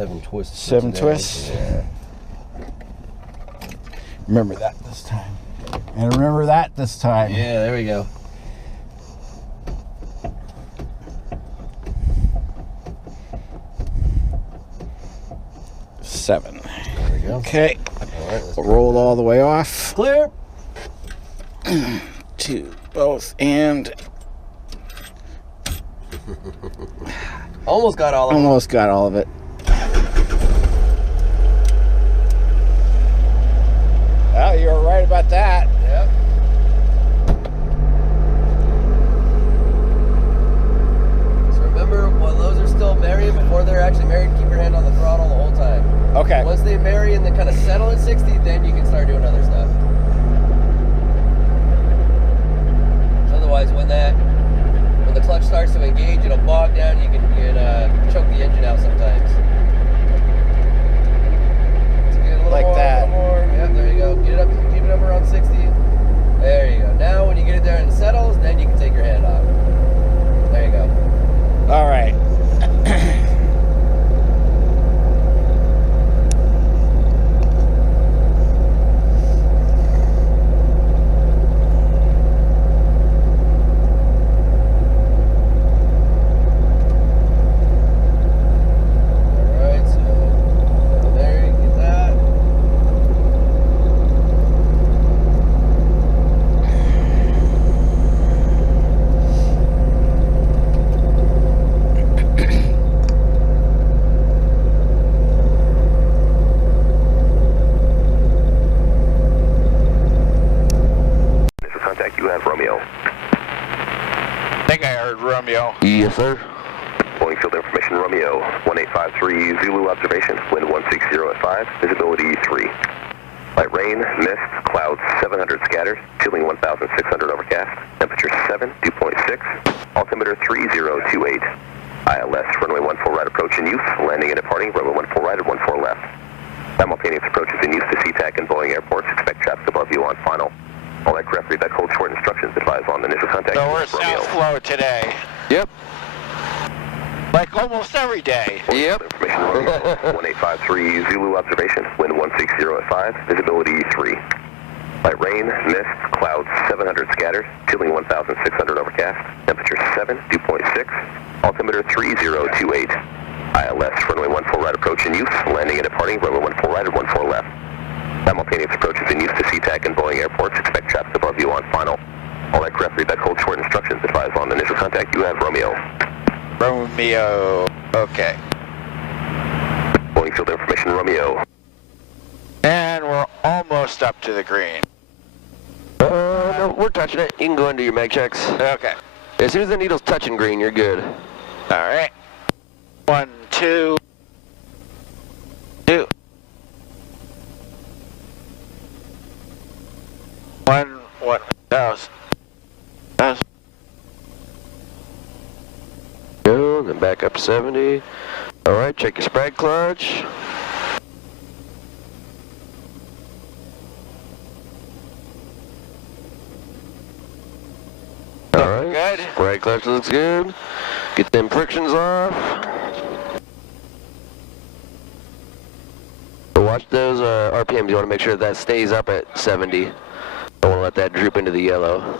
7 twists. 7 today. twists? Yeah. Remember that this time. And remember that this time. Yeah, there we go. Seven. There we go. Okay. All right, let's Roll all the way off. clear. 2, both, and Almost got all of them. almost got all of it. Well, you were right about that. Yep. So remember, while those are still married, before they're actually married, keep your hand on the throttle the whole time. Okay. Once they marry and they kind of settle at 60, then you can start doing other stuff. Otherwise, when the clutch starts to engage, it'll bog down. You can choke the engine out sometimes. So get a little Like more, that. A little more. Yep, there you go. Get it up, keep it up around 60. There you go. Now, when you get it there and it settles, then you can take your hand off. There you go. All right. Alright, so there you get that. This is contact. You have Romeo. I think I heard Romeo. Yes, sir. Pulling field information, Romeo 1853 Zulu observation. Wind 160 at 5. Visibility 3. Light rain, mist, clouds 700 scattered. Ceiling 1,600 overcast. Temperature 7, dew point 6. Altimeter 3028. ILS runway 14 right approach in use. Landing and departing runway 14 right and 14 left. Simultaneous approaches in use to SeaTac and Boeing airports. Expect traffic above you on final. All aircraft read back hold short instructions. Advise on initial contact. So we're Romeo. South Flow today. Yep. Like almost every day. Yep. Information Romeo 1853 Zulu observation. Wind 160 at 5. Visibility 3. Light rain, mist, clouds 700 scattered. Ceiling 1,600 overcast. Temperature 7, dew point 6. Altimeter 3028. ILS runway 14 right approach in use. Landing and departing runway 14 right and 14 left. Simultaneous approaches in use to SeaTac and Boeing airports. Expect traffic above you on final. All aircraft read back hold short instructions. Advise on initial contact. You have Romeo. Romeo. Okay. Boeing field information, Romeo. And we're almost up to the green. No, we're touching it. You can go into your mag checks. Okay. As soon as the needle's touching green, you're good. All right. 1, 2. 2. 1. That was. Go, then back up 70. All right, check your spread clutch. All right. Good. Spread clutch looks good. Get them frictions off. So watch those RPMs. You want to make sure that stays up at 70. Don't want to let that droop into the yellow.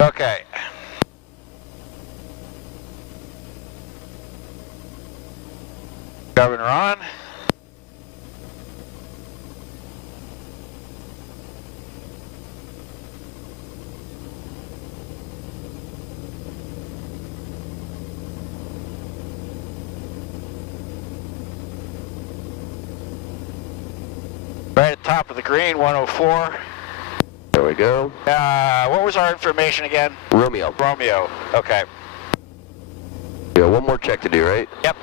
Okay. Governor on. Right at the top of the green, 104. There we go. What was our information again? Romeo. Romeo. Okay. Yeah, one more check to do, right? Yep.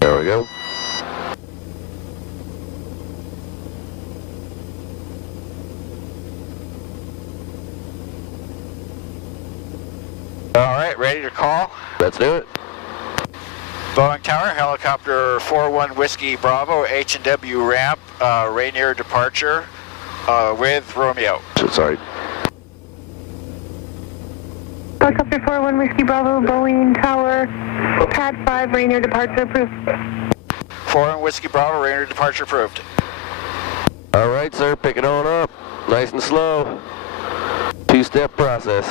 There we go. All right, ready to call? Let's do it. Boeing Tower, helicopter 41 Whiskey Bravo, H&W ramp, Rainier departure with Romeo. Sorry. Helicopter 41 Whiskey Bravo, Boeing Tower, pad 5, Rainier departure approved. 41 Whiskey Bravo, Rainier departure approved. All right, sir, pick it on up. Nice and slow. Two-step process.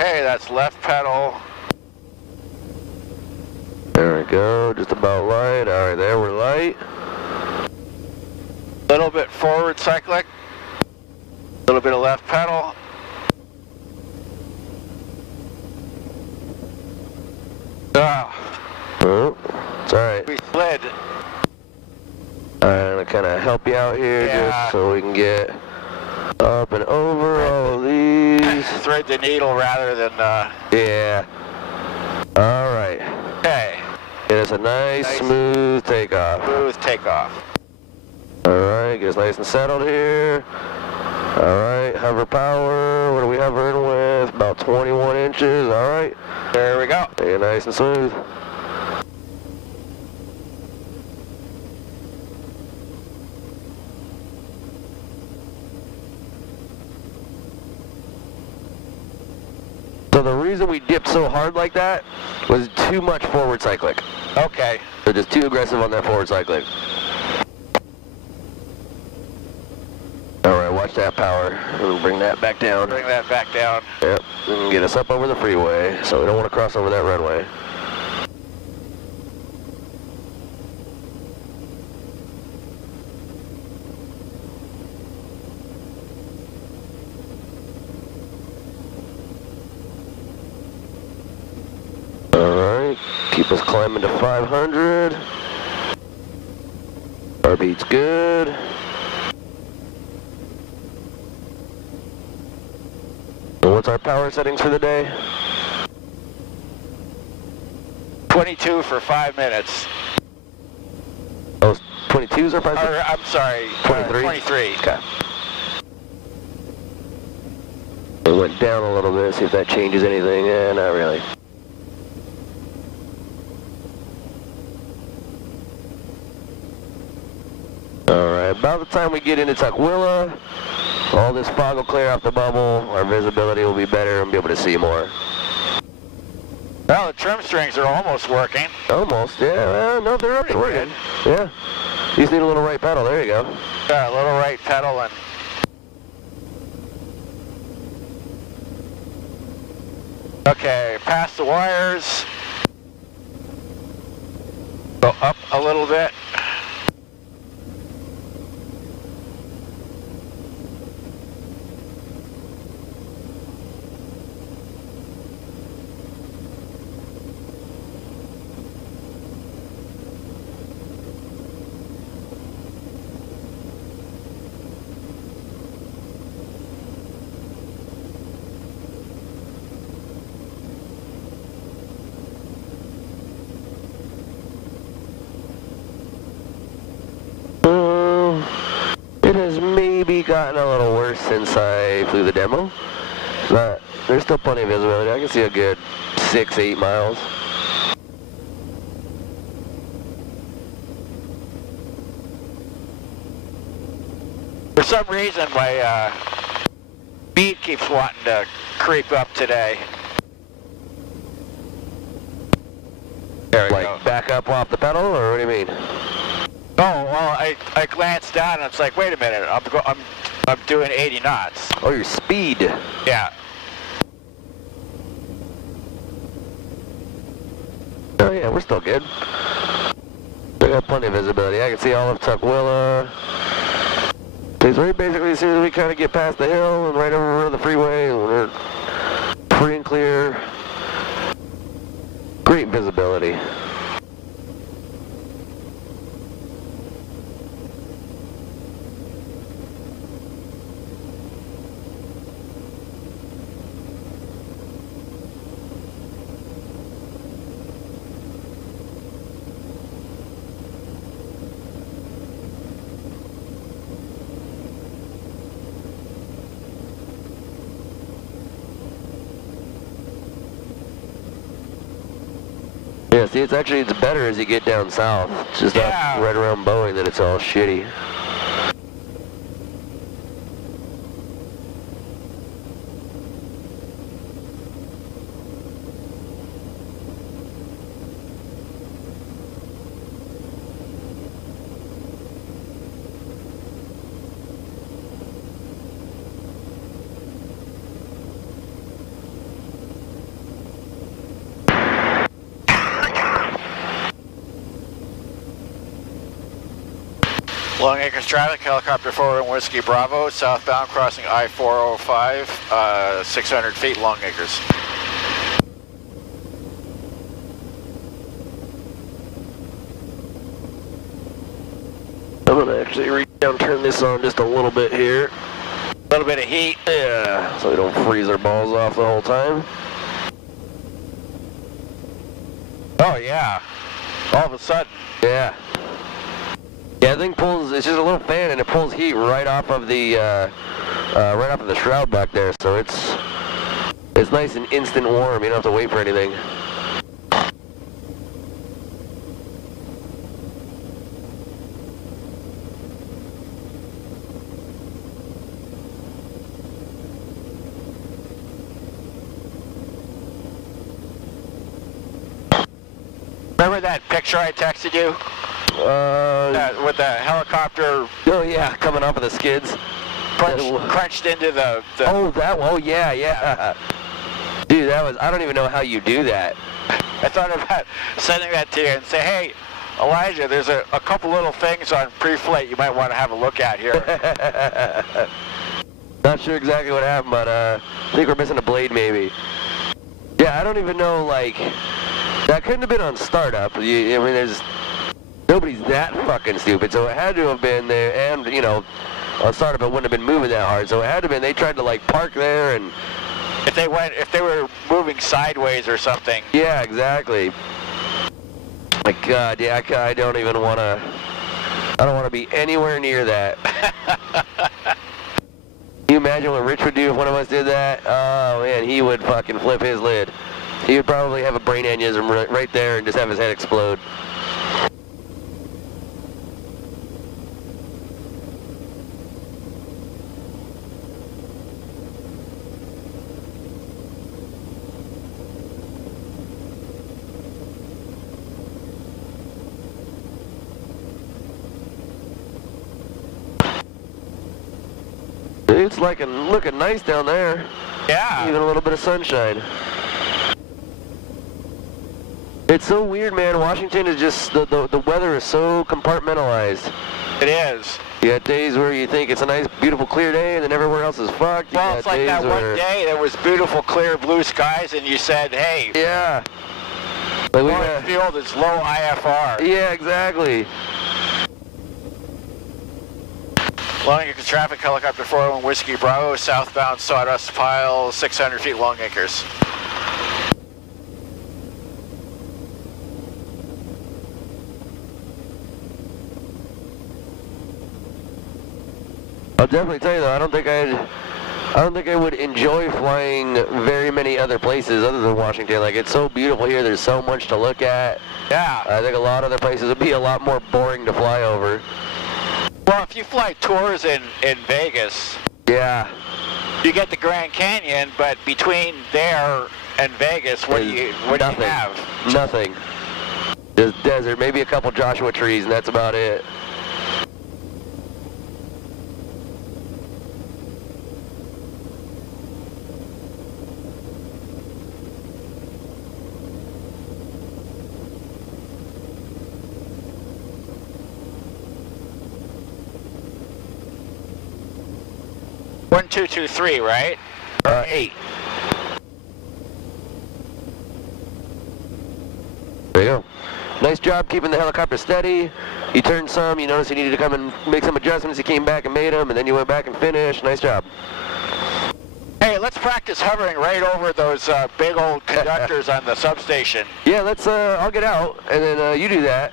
Okay, that's left pedal. There we go, just about light. All right, there we're light. A little bit forward cyclic. A little bit of left pedal. Oh, it's all right. We slid. All right, I'm gonna kind of help you out here just so we can get up and over all of these. Thread the needle rather than, Yeah. All right. okay. Get us a nice smooth takeoff. Smooth takeoff. All right, get us nice and settled here. All right, hover power. What are we hovering with? About 21 inches. All right. There we go. Get nice and smooth. So the reason we dipped so hard like that was too much forward cyclic. Okay. So just too aggressive on that forward cyclic. Alright, watch that power. We'll bring that back down. Bring that back down. Yep, and get us up over the freeway, so we don't want to cross over that runway. Alright, keep us climbing to 500. Our beat's good. And what's our power settings for the day? 22 for 5 minutes. Oh, 22s or 5? Or, I'm sorry. 23? 23. Okay. It went down a little bit, see if that changes anything. Yeah, not really. Alright, about the time we get into Tukwila, all this fog will clear off the bubble, our visibility will be better, and be able to see more. Well, the trim strings are almost working. Almost, yeah, well, no, they're Pretty working. Yeah. You just need a little right pedal, there you go. Got a little right pedal and... Okay, past the wires. Go up a little bit. It has maybe gotten a little worse since I flew the demo, but there's still plenty of visibility. I can see a good 6-8 miles. For some reason, my beat keeps wanting to creep up today. There we go. Like back up off the pedal, or what do you mean? Oh, well, I glanced down and it's like, wait a minute, I'm doing 80 knots. Oh, your speed. Yeah. Oh yeah, we're still good. We got plenty of visibility. I can see all of Tukwila. It's right basically as soon as we kind of get past the hill and right over the freeway, we're free and clear. Great visibility. Yeah, see, it's better as you get down south. It's just up right around Boeing that it's all shitty. Long Acres traffic, helicopter 41 Whiskey Bravo, southbound crossing I-405, 600 feet, Long Acres. I'm gonna actually reach down and turn this on just a little bit here. A little bit of heat. Yeah, so we don't freeze our balls off the whole time. Oh yeah, all of a sudden. Yeah. Yeah, the thing pulls, it's just a little fan and it pulls heat right off of the shroud back there, so it's nice and instant warm, you don't have to wait for anything. Remember that picture I texted you? With the helicopter. Oh yeah, coming off of the skids. Crunched into the... Oh, that one. Oh yeah, yeah. Dude, that was, I don't even know how you do that. I thought about sending that to you and say, hey, Elijah, there's a couple little things on pre-flight you might want to have a look at here. Not sure exactly what happened, but I think we're missing a blade maybe. Yeah, I don't even know, like, that couldn't have been on startup. I mean, nobody's that fucking stupid, so it had to have been there, and, you know, on startup it wouldn't have been moving that hard, so it had to have been, they tried to, like, park there, and... If they were moving sideways or something. Yeah, exactly. My God, yeah, I don't even want to, I don't want to be anywhere near that. Can you imagine what Rich would do if one of us did that? Oh, man, he would fucking flip his lid. He would probably have a brain aneurysm right there and just have his head explode. It's like looking nice down there. Yeah. Even a little bit of sunshine. It's so weird, man. Washington is just, the weather is so compartmentalized. It is. You got days where you think it's a nice, beautiful, clear day, and then everywhere else is fucked. Well, it's like that one day there was beautiful, clear blue skies, and you said, hey. Yeah. Like Lawrence Field is low IFR. Yeah, exactly. Long Acres traffic, helicopter 401 Whiskey Bravo, southbound Sawdust Pile, 600 feet, Long Acres. I'll definitely tell you though, I don't think I would enjoy flying very many other places other than Washington. Like, it's so beautiful here, there's so much to look at. Yeah. I think a lot of other places would be a lot more boring to fly over. Well, if you fly tours in Vegas, yeah, you get the Grand Canyon, but between there and Vegas, what do you have? Nothing. Just desert, maybe a couple Joshua trees, and that's about it. 1223, right? 8. There you go. Nice job keeping the helicopter steady. You turned some, you noticed you needed to come and make some adjustments, you came back and made them, and then you went back and finished. Nice job. Hey, let's practice hovering right over those big old conductors on the substation. Yeah, let's, I'll get out, and then you do that.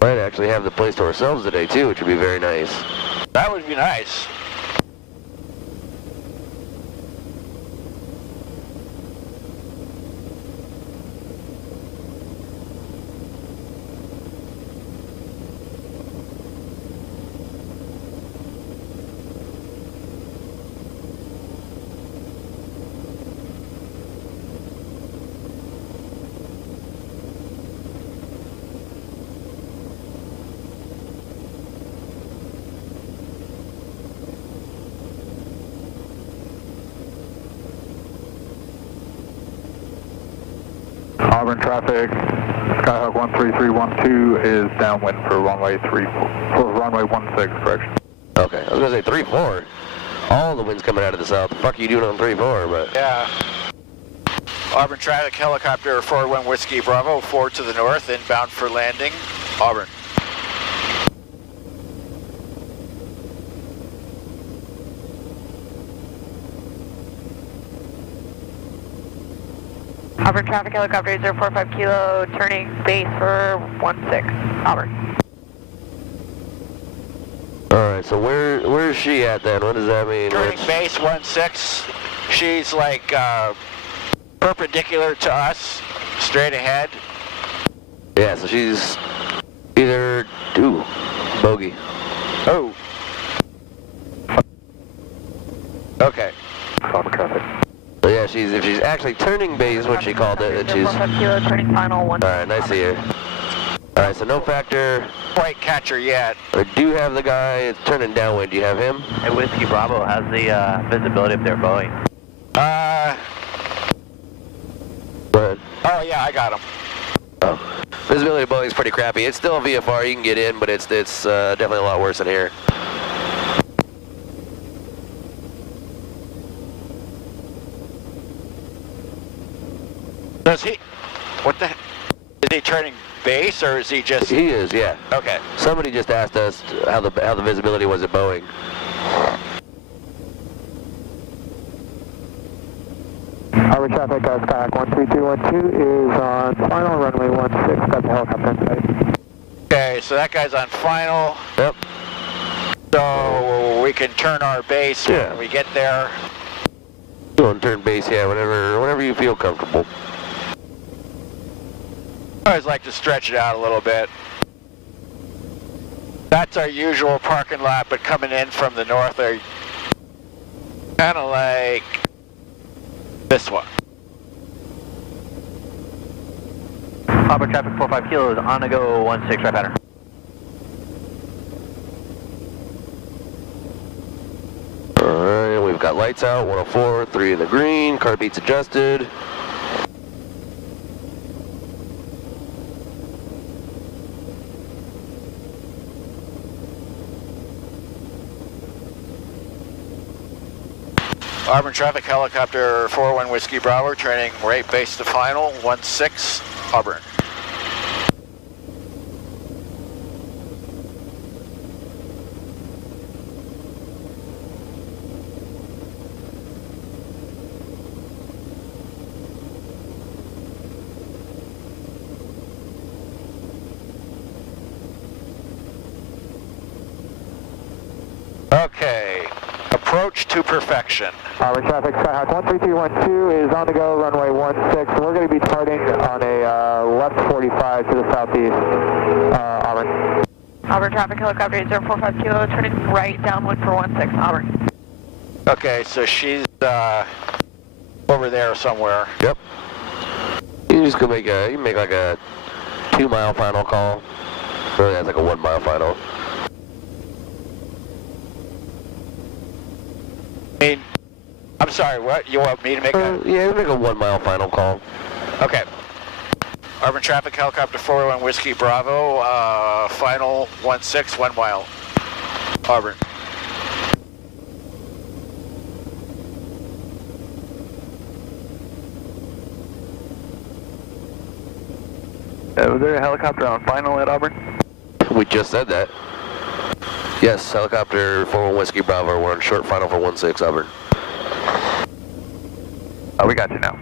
Might actually have the place to ourselves today too, which would be very nice. That would be nice. Auburn traffic, Skyhawk 13312 is downwind for runway 16, correction. Okay, I was gonna say 3-4. All the wind's coming out of the south. The fuck are you doing on 3-4? But Yeah. Auburn traffic, helicopter 41 Whiskey Bravo, 4 to the north, inbound for landing. Auburn. Auburn traffic helicopter 045 kilo, turning base for 16, Auburn. alright, so where is she at then? What does that mean? Turning base 16. She's like perpendicular to us, straight ahead. Yeah, so she's either bogey. Oh. Okay. Auburn traffic. So yeah, if she's actually turning base, what she called it, and she's 045 kilo, turning final 16. alright, nice to hear. Alright, so no factor. Quite catch her yet. I do have the guy, it's turning downwind. Do you have him? Hey, Whiskey Bravo, how's the visibility up there, Boeing? Go ahead. Oh yeah, I got him. Oh. Visibility of Boeing's pretty crappy. It's still a VFR, you can get in, but it's definitely a lot worse than here. Does he? What the? Is he turning base or is he just? He is, yeah. Okay. Somebody just asked us how the visibility was at Boeing. Auburn traffic, Skyhawk 13212 is on final runway 16, got the helicopter inside. Okay, so that guy's on final. Yep. So we can turn our base Yeah. when we get there. Go and turn base, yeah, whenever you feel comfortable. I always like to stretch it out a little bit. That's our usual parking lot, but coming in from the north, are kind of like this one. Auburn traffic 45 kilos, on to go 16, right pattern. Alright, we've got lights out, 104, 3 in the green, car beats adjusted. Auburn traffic helicopter 41 Whiskey Bravo, turning right base to final, 16, Auburn. Okay, approach to perfection. Auburn traffic, Skyhawk 13312 is on the go, runway 16. We're going to be departing on a left 45 to the southeast, Auburn. Auburn traffic helicopter 045 kilo, turning right downwind for 16, Auburn. Okay, so she's over there somewhere. Yep. You just go you can make like a 2-mile final call. Really, that's like a 1-mile final. sorry, what? You want me to make a... Yeah, make a 1 mile final call. Okay. Auburn traffic, helicopter 401 Whiskey Bravo, final 16, 1 mile. Auburn. Was there a helicopter on final at Auburn? We just said that. Yes, helicopter 41 Whiskey Bravo. We're on short final for 16 Auburn. Oh, we got you now.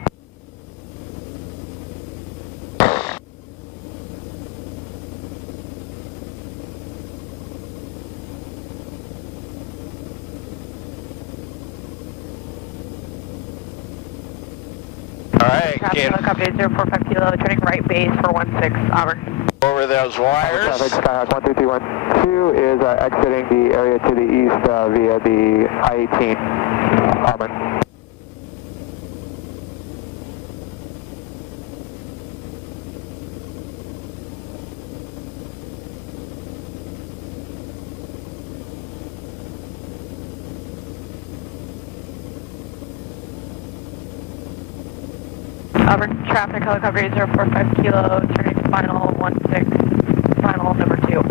Alright, Helicopter 045 Kilo, turning right base for 16 Auburn. over those wires. Skyhawk 13312 is exiting the area to the east via the I-18, Auburn. Auburn traffic, helicopter 045 Kilo, turning final 16, final number 2.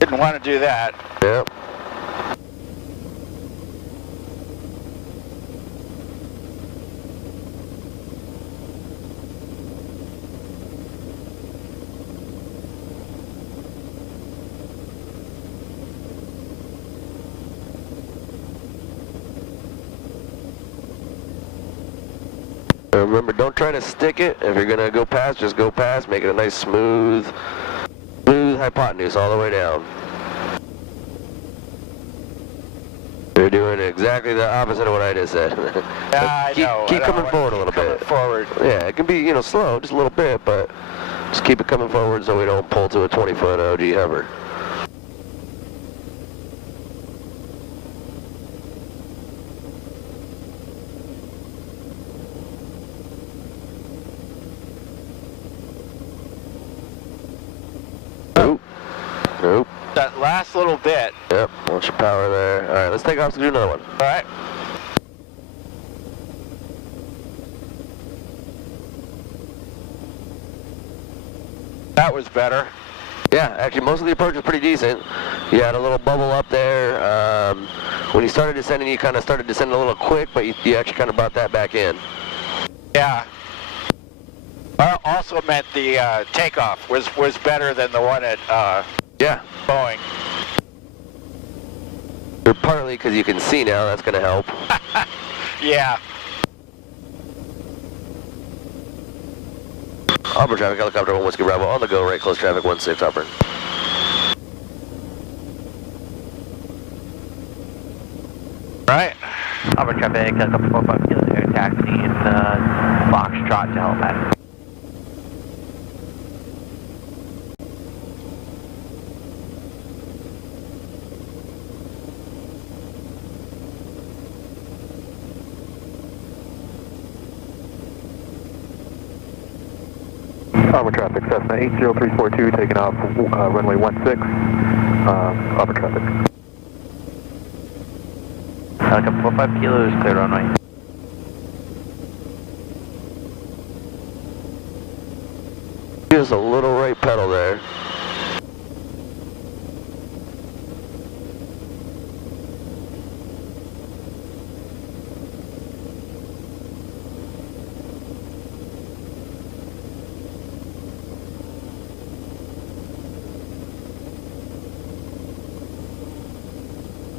Didn't want to do that. Yep. Remember, don't try to stick it. If you're gonna go past, just go past. Make it a nice smooth hypotenuse all the way down. You're doing exactly the opposite of what I just said. Yeah, I know. Keep coming forward a little bit. Forward. Yeah, it can be, slow, just a little bit, but just keep it coming forward so we don't pull to a 20-foot OG hover. Nope. That last little bit. Yep, watch your power there. All right, let's take off to do another one. All right. That was better. Yeah, actually, most of the approach was pretty decent. You had a little bubble up there. When you started descending, you kind of started descending a little quick, but you actually kind of brought that back in. Yeah. Also meant the takeoff was better than the one at Yeah. Boeing. Partly because you can see now, that's going to help. Yeah. Auburn traffic, helicopter 1 Whiskey Bravo on the go, right close traffic 16 Auburn. Right. Auburn traffic, helicopter 45 Kilo, taxiing Foxtrot to helipad. Auburn traffic, Cessna 80342, taking off runway 16, Auburn traffic. Helicopter 45 Kilo is clear runway. Just a little right pedal there.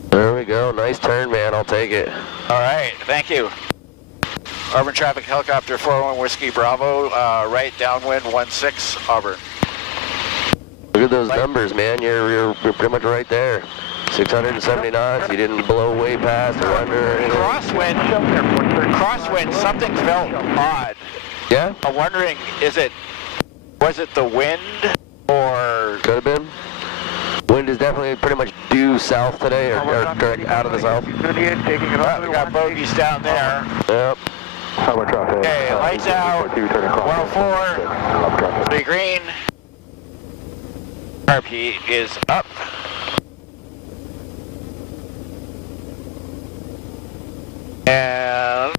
There we go. Nice turn, man. I'll take it. All right. Thank you. Auburn traffic, helicopter 401 Whiskey Bravo, right downwind 16 Auburn. Look at those numbers, man. You're pretty much right there. 670 knots. You didn't blow way past or under or anything. Crosswind, something felt odd. Yeah? I'm wondering, was it the wind or? Could have been. Wind is definitely pretty much due south today, or direct out of the south. Well, we got bogeys down there. Yep. Auburn traffic. Okay, lights out. 104. Up traffic. The green. RP is up. And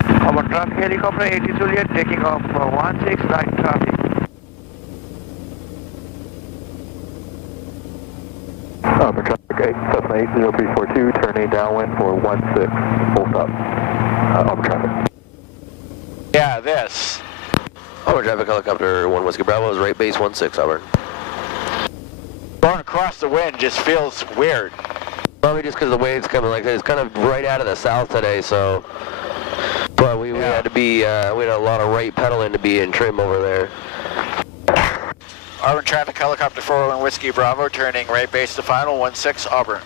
Auburn traffic helicopter 80 Juliet taking off 16 right traffic. Auburn traffic 8, Cessna 80342, turning downwind for 16, full stop. Auburn traffic. yeah, this. Auburn traffic helicopter 1 Whiskey Bravo is right base 16 Auburn. Going across the wind just feels weird. Probably just because the wave's coming like this. It's kind of right out of the south today, so. But we had to be, we had a lot of right pedaling to be in trim over there. Auburn traffic helicopter 401 Whiskey Bravo turning right base to final 16 Auburn.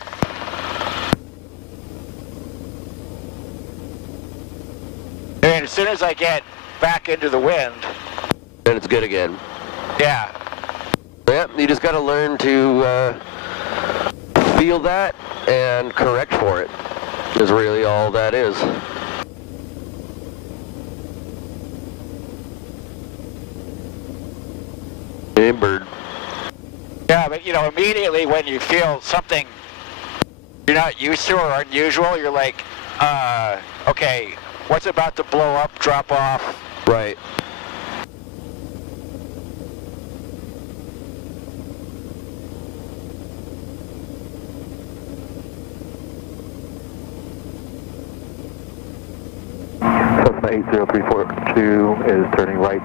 And as soon as I get back into the wind, Then it's good again. yeah, Yep, you just got to learn to feel that and correct for it. Is really all that is. Hey, bird. yeah, but you know, immediately when you feel something you're not used to or unusual, you're like, okay, what's about to blow up, drop off? Right. Cessna 80342 is turning right,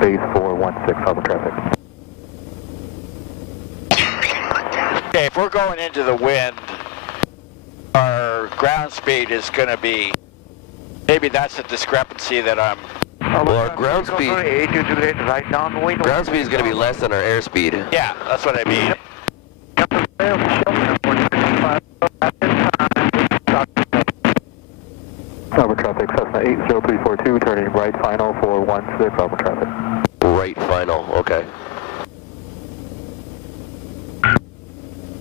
base 416, Auburn traffic. Okay, if we're going into the wind, our ground speed is going to be, maybe that's a discrepancy that I'm, Well, our ground speed, 80 Juliet right downwind. ground speed is going to be less than our airspeed. yeah, that's what I mean. Auburn traffic, Cessna 80342, turning right final for 16, Auburn traffic. Right final, okay.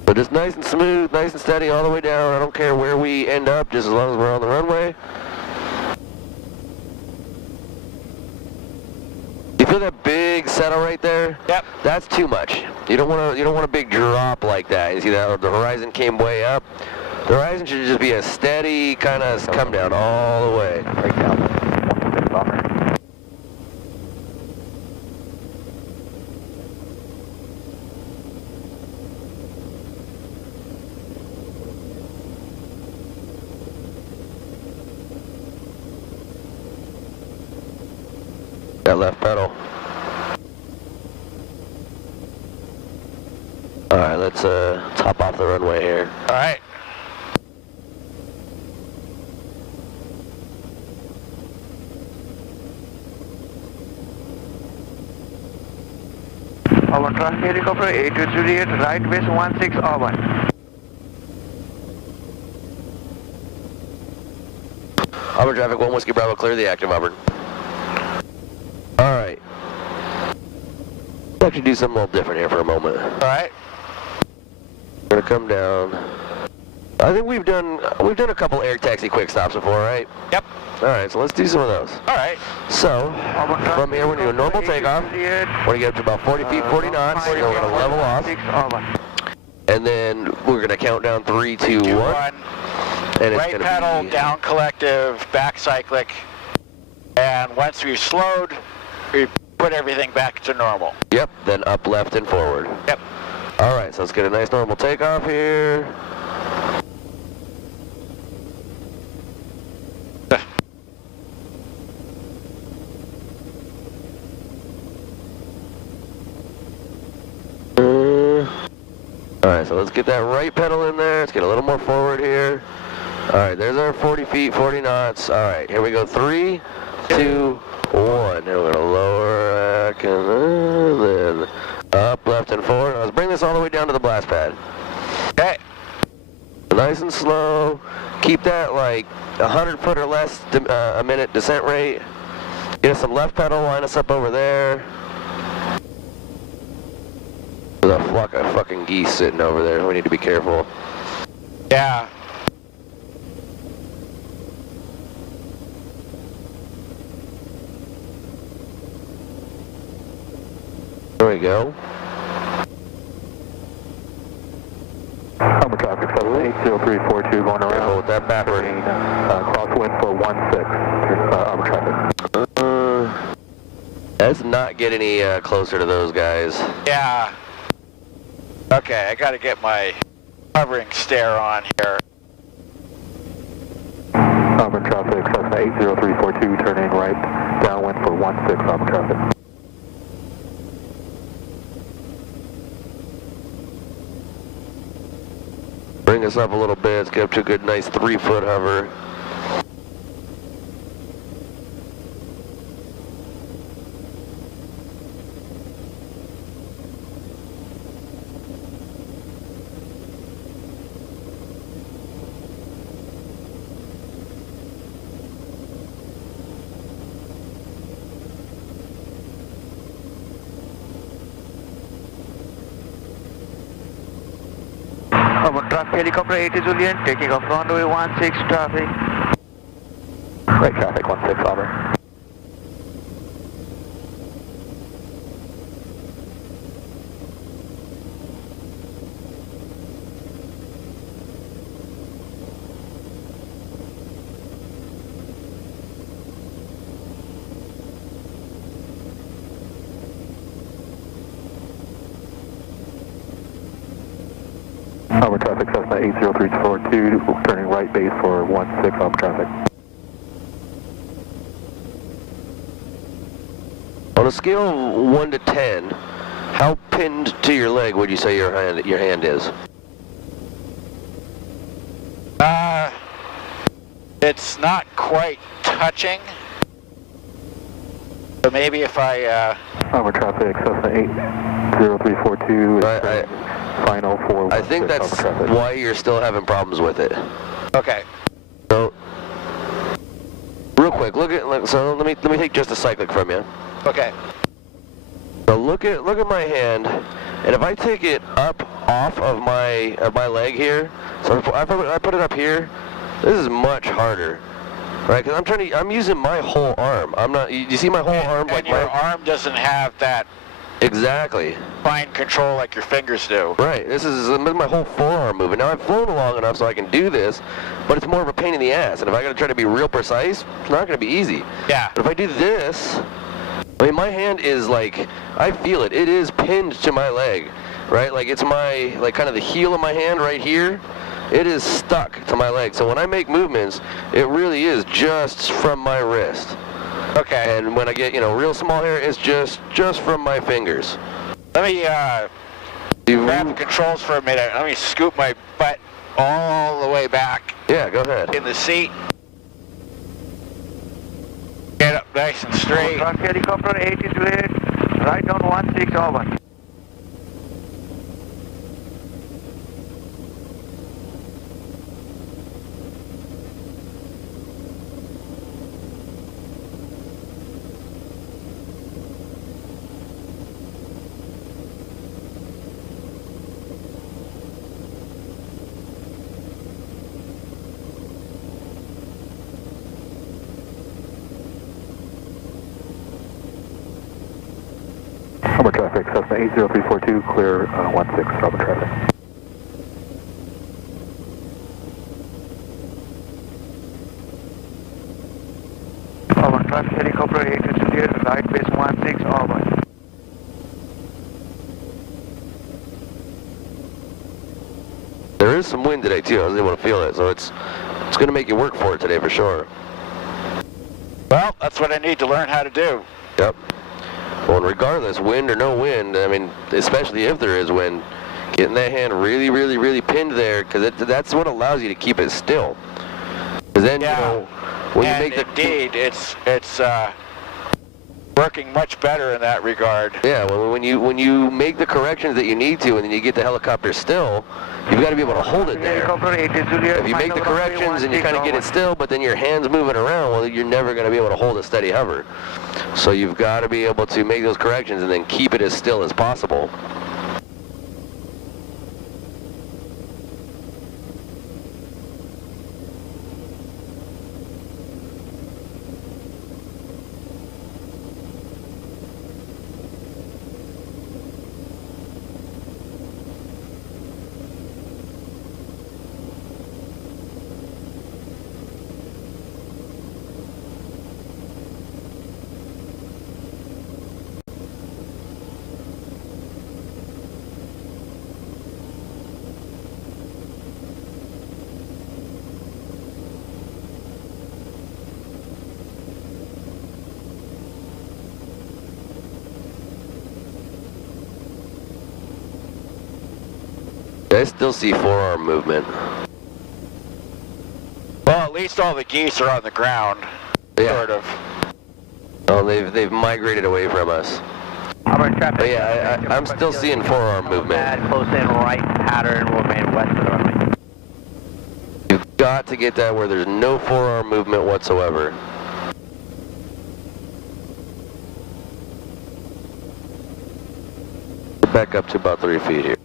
But just nice and smooth, nice and steady all the way down. I don't care where we end up, just as long as we're on the runway. You feel that big settle right there? Yep. That's too much. You don't want a big drop like that. You see that the horizon came way up. The horizon should just be a steady kind of come down all the way. Right down, 16, Auburn. That left pedal. All right, let's hop off the runway here. All right. Auburn traffic helicopter 80 Juliet right base 16 Auburn. Auburn traffic 1 Whiskey Bravo, clear the active Auburn. All right. Let's actually do something a little different here for a moment. All right. We're gonna come down. I think we've done a couple air taxi quick stops before, right? Yep. All right, so let's do some of those. All right. So, from here we're gonna do a normal takeoff. We're gonna get up to about 40 feet, 40 knots, and then we're gonna level off. And then we're gonna count down 3, 2, 1. And it's right gonna pedal, be down collective, back cyclic. And once we've slowed, we put everything back to normal. Yep, then up, left, and forward. Yep. All right, so let's get a nice normal takeoff here. All right, so let's get that right pedal in there. Let's get a little more forward here. All right, there's our 40 feet, 40 knots. All right, here we go. 3, 2, 1. And we're gonna lower back and then up, left, and forward. Now let's bring this all the way down to the blast pad. Okay. Nice and slow. Keep that like 100 foot or less a minute descent rate. Get us some left pedal, line us up over there. There's a flock of fucking geese sitting over there. We need to be careful. Yeah. There we go. Number traffic 80342 going Careful around. with that backward. Crosswind for 16. Number traffic. Let's not get any closer to those guys. Yeah. Okay, I gotta get my hovering stare on here. Number traffic, Cessna 80342, turning right, downwind for 16, number traffic. Bring us up a little bit. Let's get up to a good, nice 3-foot hover. Traffic helicopter 80 Julian, taking off runway 16 traffic. Right traffic 16, over. Over traffic, Cessna 80342, turning right base for 16, over traffic. On a scale of 1 to 10, how pinned to your leg would you say your hand is? It's not quite touching. So maybe if I, Over traffic, Cessna 80342 is final for 16, I think that's over traffic. why you're still having problems with it. okay. So, real quick, so let me take just a cyclic from you. Okay. So look at my hand, and if I take it up off of my leg here, so I put it up here, this is much harder, right? Because I'm using my whole arm. I'm not. You see my whole arm, like and your arm doesn't have that exactly fine control like your fingers do. right. This is my whole forearm moving. Now I've flown long enough so I can do this, but it's more of a pain in the ass. And if I got to try to be real precise, it's not going to be easy. Yeah. But if I do this, I mean, my hand is like, I feel it. It is pinned to my leg, right? Like it's my, like kind of the heel of my hand right here. It is stuck to my leg. So when I make movements, it really is just from my wrist. Okay. And when I get, real small hair, it's just from my fingers. Let me grab the controls for a minute. Let me scoop my butt all the way back Yeah, go ahead. in the seat. Get up nice and straight. Traffic helicopter 80 Julian, right on 16 over. Over traffic, Cessna 80342, clear 16, over traffic. Over traffic helicopter 80 Julian, right base 16 over. There is some wind today too. I was able to feel it, so it's going to make you work for it today for sure. Well, that's what I need to learn how to do. Yep. Well, and regardless, wind or no wind, I mean, especially if there is wind, getting that hand really, really, really pinned there, because that's what allows you to keep it still. Because then, when you make the... indeed, it's working much better in that regard. Yeah, when you make the corrections that you need to, and then you get the helicopter still, you've got to be able to hold it there. Helicopter 80 Julian, If you make the corrections and you kind of get it still, but then your hand's moving around, well, you're never going to be able to hold a steady hover. So you've got to be able to make those corrections and then keep it as still as possible. still see forearm movement. Well, at least all the geese are on the ground, sort of. Oh, they've migrated away from us. Auburn traffic. But yeah, I'm still seeing forearm movement. Close in right pattern will remain west of the runway. You've got to get that where there's no forearm movement whatsoever. Back up to about 3 feet here.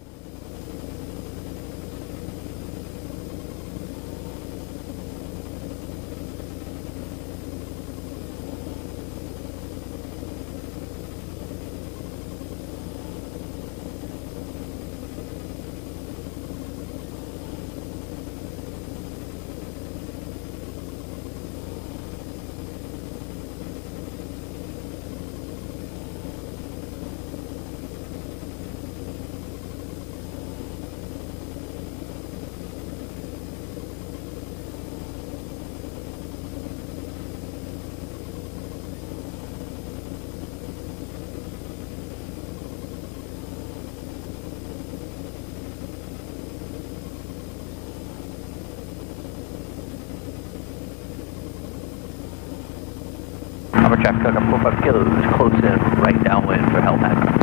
Auburn traffic, Cook up 45 kilos, close in right downwind for helipad.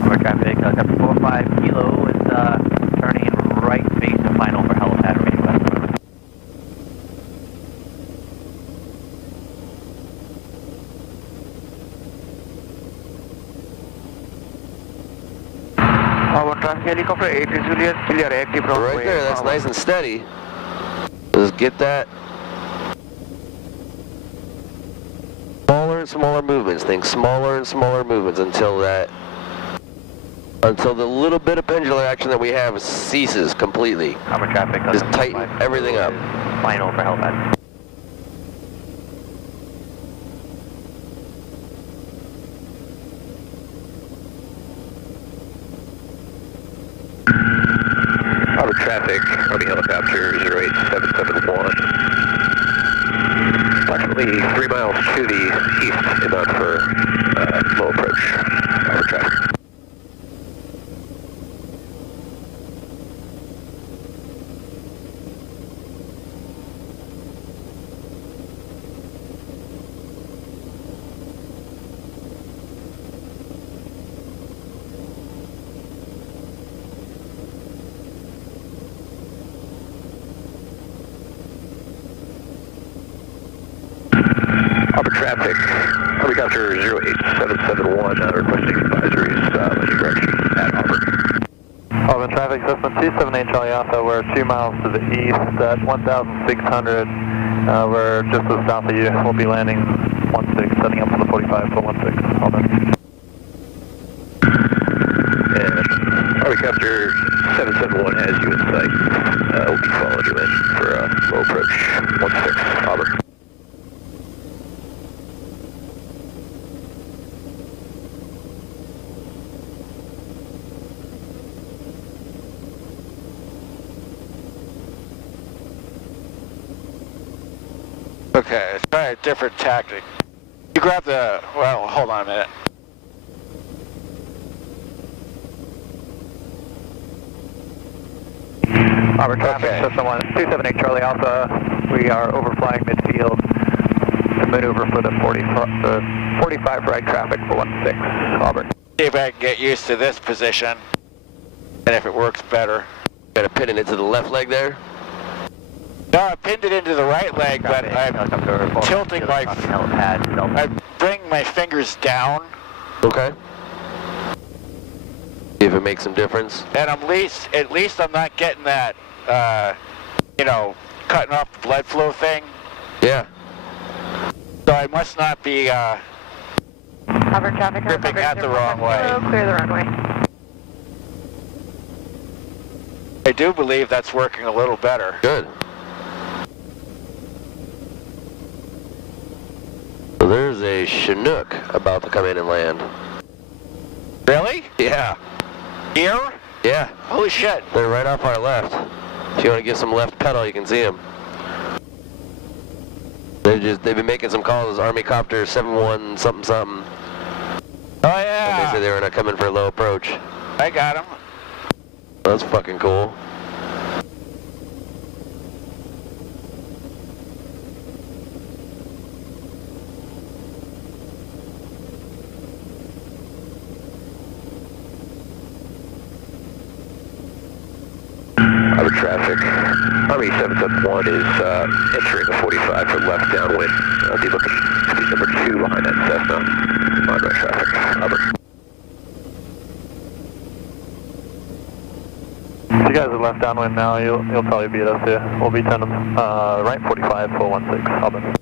Auburn traffic, Cook up 45 kilo is turning right base and final for helipad remaining west. Auburn traffic helicopter 8 is Juliet, clear active runway. Right there, that's nice and steady. Just get that. Smaller and smaller movements. Think smaller and smaller movements until the little bit of pendular action that we have ceases completely. Auburn traffic, Just tighten everything up. Final for helipad. Auburn traffic, Army helicopter 08771. Approximately 3 miles to the east, inbound for low approach. Auburn traffic. Auburn traffic, helicopter 08771, requesting advisories, landing direction at Auburn. Auburn traffic, Cessna 278 Charlie Alpha, we're 2 miles to the east at 1,600. We're just to the south of you. We'll be landing 16, setting up for the 45 for 16. Auburn. And helicopter 771 has you in sight. We'll be following you in for low approach 16, Auburn. Okay, let's try a different tactic. You grab the, well, hold on a minute. Auburn traffic, Okay. Cessna 278 Charlie Alpha. We are overflying midfield to maneuver for the 45 right traffic for 16, Auburn. See if I can get used to this position, and if it works better. Got to pin it into the left leg there. No, I pinned it into the right leg, but I'm tilting my, I bring my fingers down, Okay. See if it makes some difference. and at least I'm not getting that, you know, cutting off the blood flow thing. Yeah. So I must not be, Auburn traffic, Gripping at the wrong way. Clear the runway. I do believe that's working a little better. Good. So there's a Chinook about to come in and land. Really? Yeah. Here? Yeah. Holy shit. They're right off our left. If you want to give some left pedal, you can see them. They've been making some calls. Army Copter 71 something something. Oh And yeah. they said they were not coming for a low approach. I got him. That's fucking cool. Other traffic. Army 771 is entering a 45 for left downwind. Be looking speed number 2 behind that Cessna. On right traffic. Over. If you guys are left downwind now, you'll probably beat us here. We'll be turning right 45 for 16. Auburn.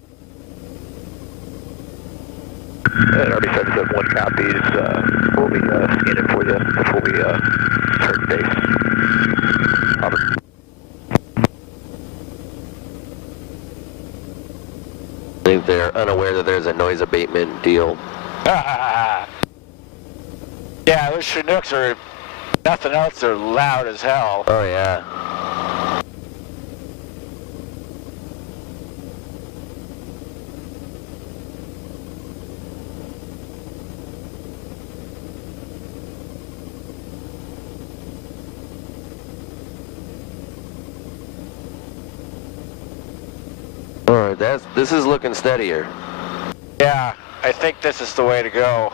And Army 771 copies. We'll be scanning for you before we turn base. Over. I think they're unaware that there's a noise abatement deal. Yeah, those Chinooks are nothing else. They're loud as hell. Oh yeah. Alright, this is looking steadier. Yeah, I think this is the way to go.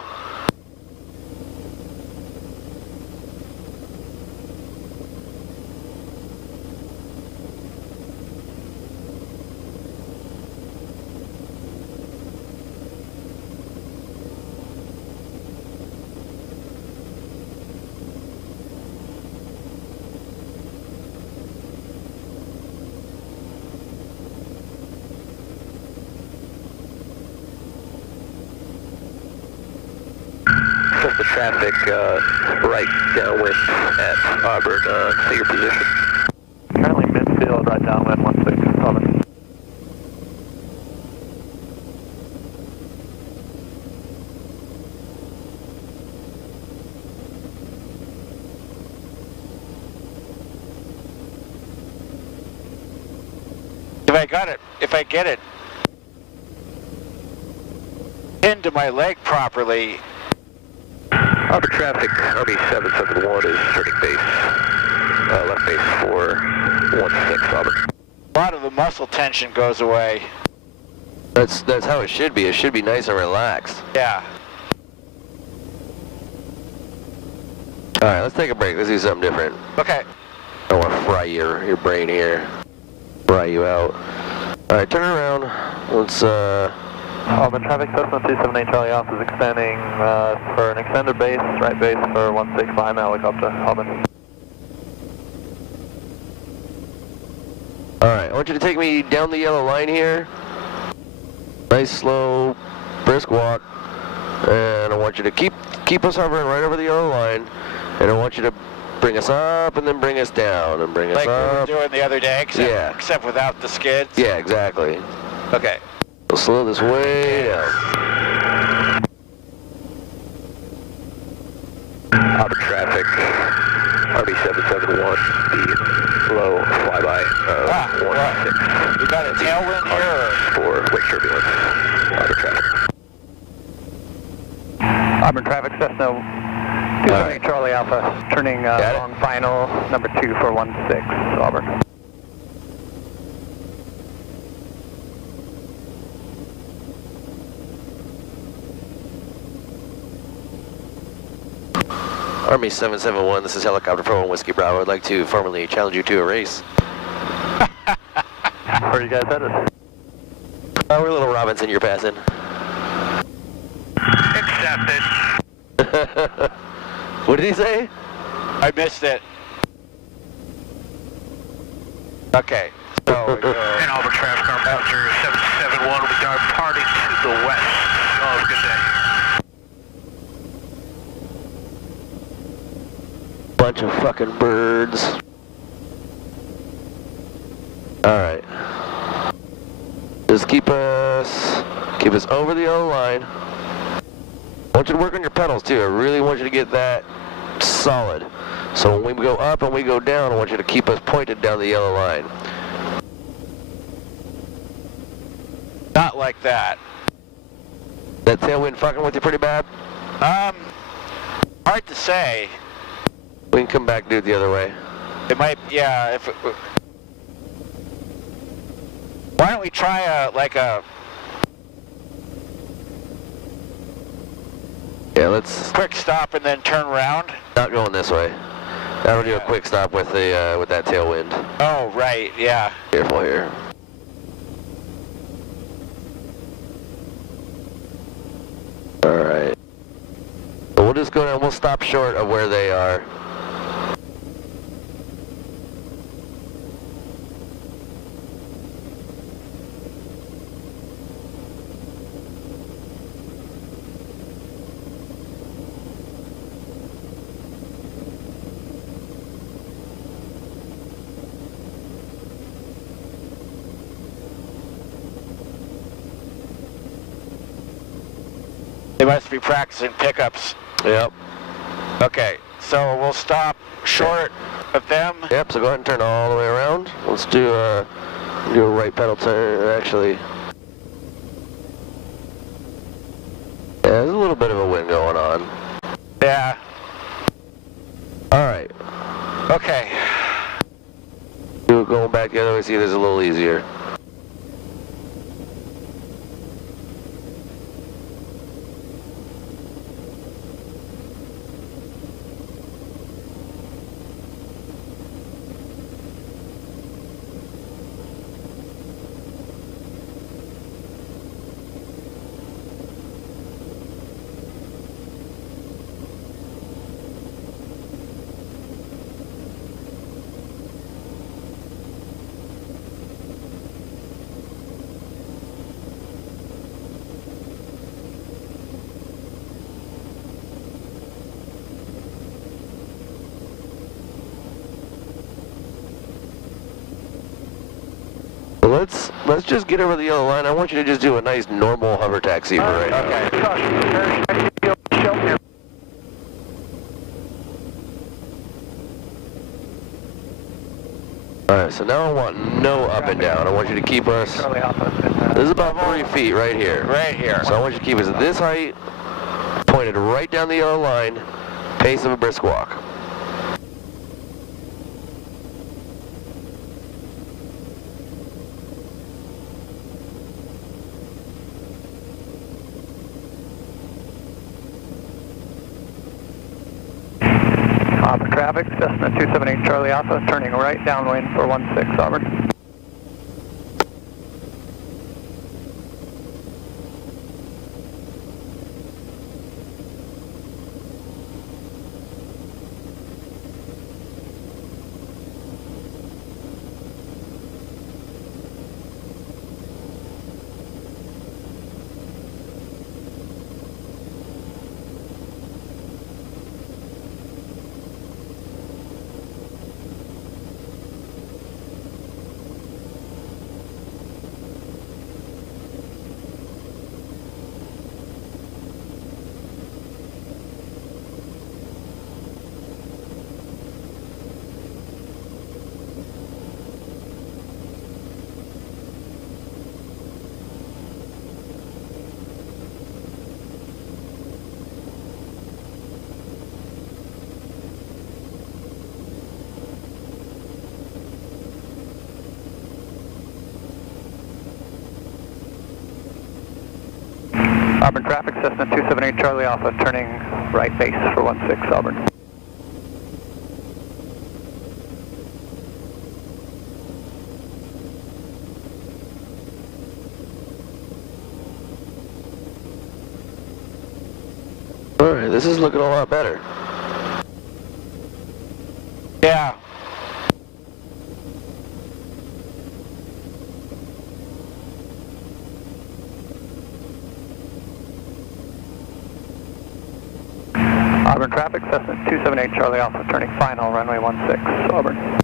The traffic right downwind at Auburn. See your position. Currently midfield, right downwind 16. Auburn. If I get it into my leg properly. Auburn traffic, Army 771 is turning base, left base for 16 Auburn. A lot of the muscle tension goes away. That's how it should be. It should be nice and relaxed. Yeah. Alright, let's take a break. Let's do something different. Okay. I don't want to fry your brain here. Fry you out. Alright, turn around. Let's Auburn traffic, Cessna 278 Charlie Alpha is extending for an extended base, right base for 16 behind the helicopter. Auburn. Alright, I want you to take me down the yellow line here. Nice, slow, brisk walk. And I want you to keep us hovering right over the yellow line. And I want you to bring us up and then bring us down and bring us Like up. we were doing the other day, except without the skids? Yeah, exactly. Okay. We'll slow this way down. Auburn traffic, Army 771, the low flyby of 16. We got a tailwind here? For wake turbulence, Auburn traffic. Auburn traffic, Cessna 278 Charlie Alpha, turning long final, number 2 for 16, Auburn. Army 771, this is Helicopter 41 Whiskey Bravo. I'd like to formally challenge you to a race. Where are you guys headed? We're Little Robinson, you're passing. Accepted. What did he say? I missed it. Okay. So we go. And Auburn traffic, our passenger 771 will be departing to the west. Oh, good day. Bunch of fucking birds. Alright. Just keep us over the yellow line. I want you to work on your pedals too. I really want you to get that solid. So when we go up and we go down, I want you to keep us pointed down the yellow line. Not like that. That tailwind fucking with you pretty bad? Hard to say. We can come back and do it the other way. It might, yeah. Why don't we try Yeah, let's quick stop and then turn around? not going this way. I would do a quick stop with the with that tailwind. Oh, right, yeah. Careful here. All right. So we'll just go down. We'll stop short of where they are. They must be practicing pickups. Yep. Okay, so we'll stop short of them. Yep, so go ahead and turn all the way around. Let's do a right pedal turn, actually. Yeah, there's a little bit of a wind going on. Yeah. All right. Okay. Going back the other way, see this is a little easier. Let's just get over the yellow line. I want you to just do a nice normal hover taxi for right now. Alright, so now I want no up and down. I want you to keep us, this is about 3 feet right here. Right here. So I want you to keep us at this height, pointed right down the yellow line, pace of a brisk walk. Traffic, Cessna 278 Charlie Alpha, turning right downwind for 16, Auburn. Auburn traffic, Cessna 278 Charlie Alpha, turning right base for 16, Auburn. Alright, this is looking a lot better. Yeah. Auburn traffic, Cessna 278 Charlie Alpha, turning final, runway 16, Auburn.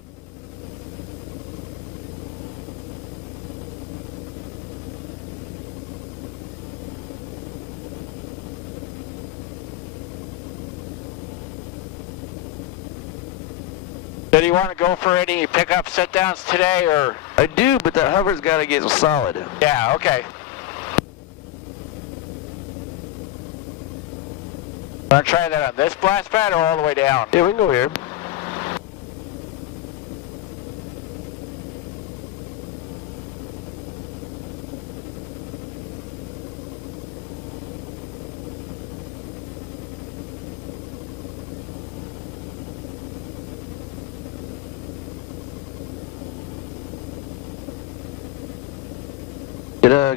want to go for any pickup sit downs today, or? I do, but that hover's got to get solid. Yeah, okay. Want to try that on this blast pad or all the way down? Yeah, we can go here.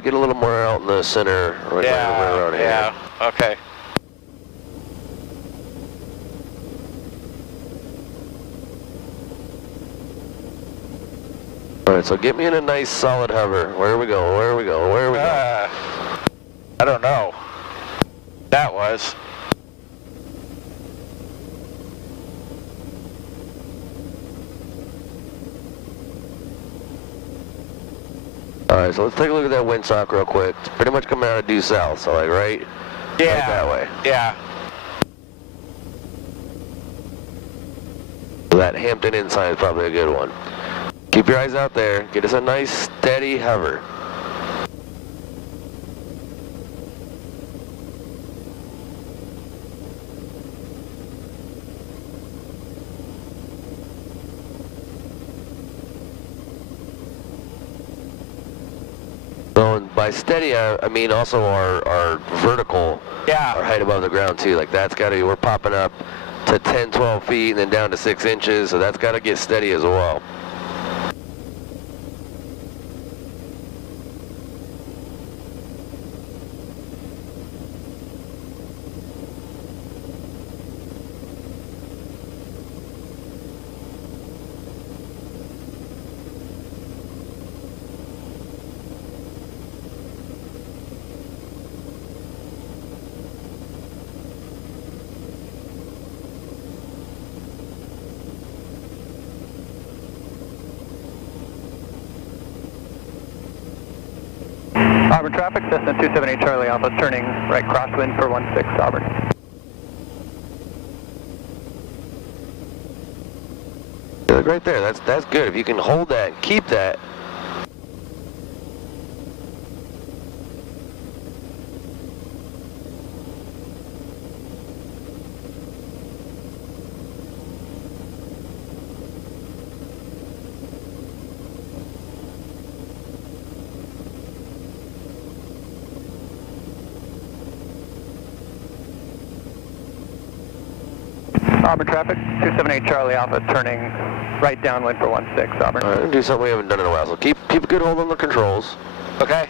Get a little more out in the center, right around here. Yeah, okay. All right, so get me in a nice solid hover. Where are we going? Where are we going? Where are we going? I don't know. That was. Alright, so let's take a look at that windsock real quick. It's pretty much coming out of due south, so like right? Yeah. Right that way. Yeah. So that Hampton inside is probably a good one. Keep your eyes out there. Get us a nice steady hover. So and by steady, I mean also our vertical, our height above the ground too. Like that's got to be, we're popping up to 10, 12 feet and then down to 6 inches. So that's got to get steady as well. Auburn traffic, Cessna 278 Charlie Alpha, turning right crosswind for 16 Auburn. Yeah, look right there, that's good. If you can hold that and keep that. Auburn traffic, 278 Charlie Alpha, turning right downwind for 16 Auburn. All right, we'll do something we haven't done in a while. So keep a good hold on the controls. Okay.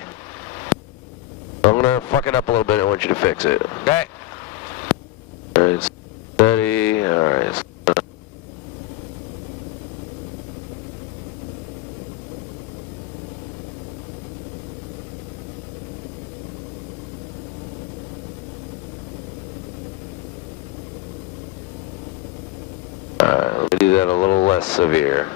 I'm gonna fuck it up a little bit. I want you to fix it. Okay. All right, steady. All right. Let me do that a little less severe.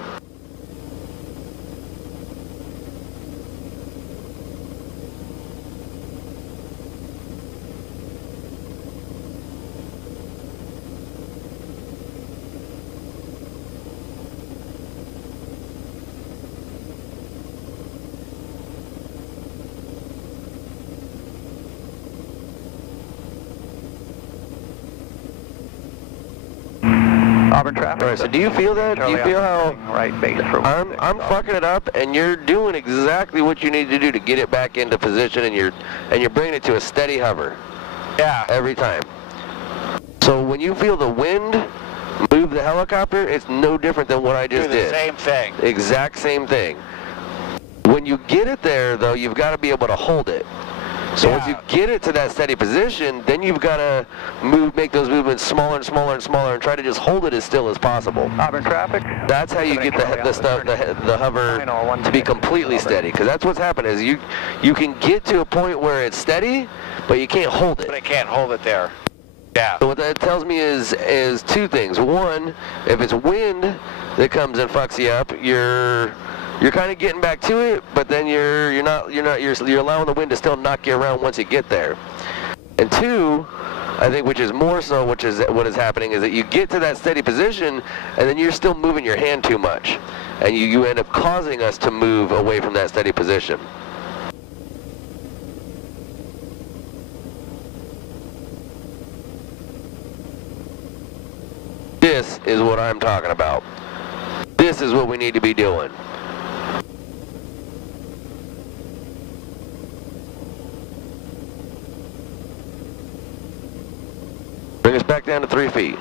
Auburn traffic. All right, so do you feel that? Do you feel how right base for I'm fucking it up, and you're doing exactly what you need to do to get it back into position, and you're bringing it to a steady hover. Yeah. Every time. So when you feel the wind move the helicopter, it's no different than what I just did. Do the same thing. Exact same thing. When you get it there, though, you've got to be able to hold it. So once you get it to that steady position, then you've got to make those movements smaller and smaller and smaller, and try to just hold it as still as possible. Auburn traffic. That's how you get the hover to be completely steady, because that's what's happened is you can get to a point where it's steady, but you can't hold it. But I can't hold it there. Yeah. So what that tells me is two things. One, if it's wind that comes and fucks you up, you're kind of getting back to it, but then you're allowing the wind to still knock you around once you get there. And two, I think, which is more so, which is what is happening, is that you get to that steady position, and then you're still moving your hand too much, and you end up causing us to move away from that steady position. This is what I'm talking about. This is what we need to be doing. Bring us back down to 3 feet.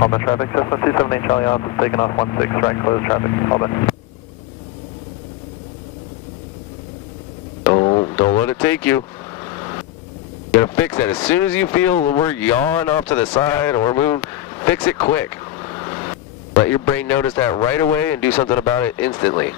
Alpha traffic, Cessna 278 Charlie Alpha is taking off 16, right close traffic, Alpha. Don't let it take you. You gotta fix that. As soon as you feel we're yawing off to the side or moving, fix it quick. Let your brain notice that right away and do something about it instantly.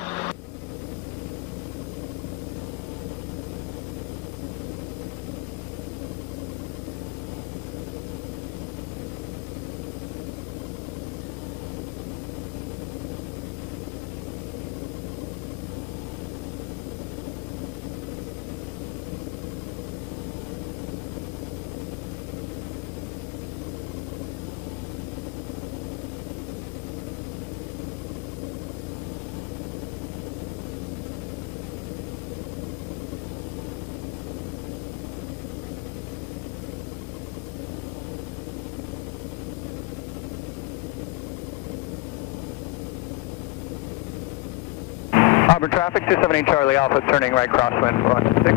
Auburn traffic, 278 Charlie Alpha, turning right crosswind, 16.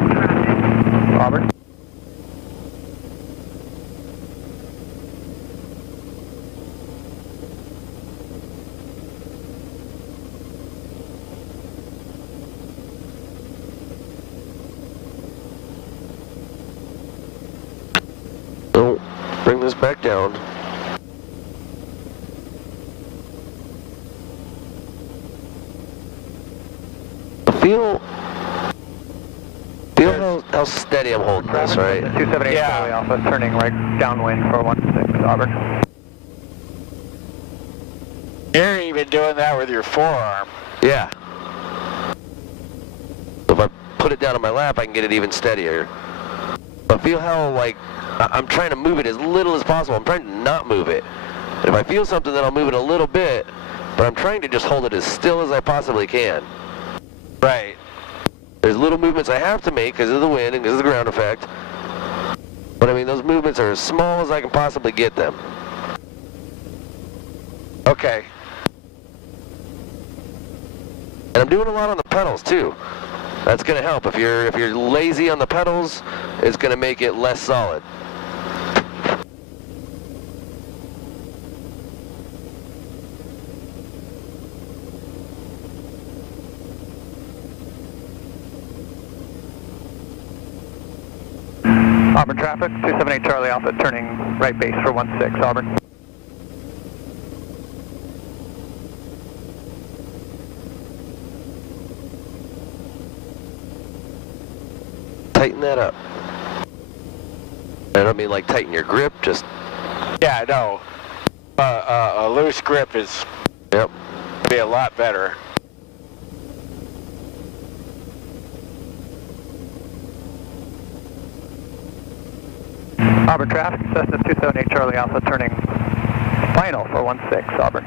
Auburn. Don't bring this back down. Feel how steady I'm holding this, right? 278 Charlie Alpha, turning right downwind for 16, Auburn. You're even doing that with your forearm. Yeah. If I put it down on my lap, I can get it even steadier. But feel how, like, I'm trying to move it as little as possible. I'm trying to not move it. And if I feel something, then I'll move it a little bit, but I'm trying to just hold it as still as I possibly can. Right. There's little movements I have to make because of the wind and because of the ground effect. But I mean, those movements are as small as I can possibly get them. Okay. And I'm doing a lot on the pedals too. That's going to help. If you're lazy on the pedals, it's going to make it less solid. Auburn traffic, 278 Charlie Alpha, turning right base for 16, Auburn. Tighten that up. I don't mean like tighten your grip, just... Yeah, no. A loose grip is... Yep. Be a lot better. Auburn traffic, Cessna 278 Charlie Alpha, turning final for 16, Auburn.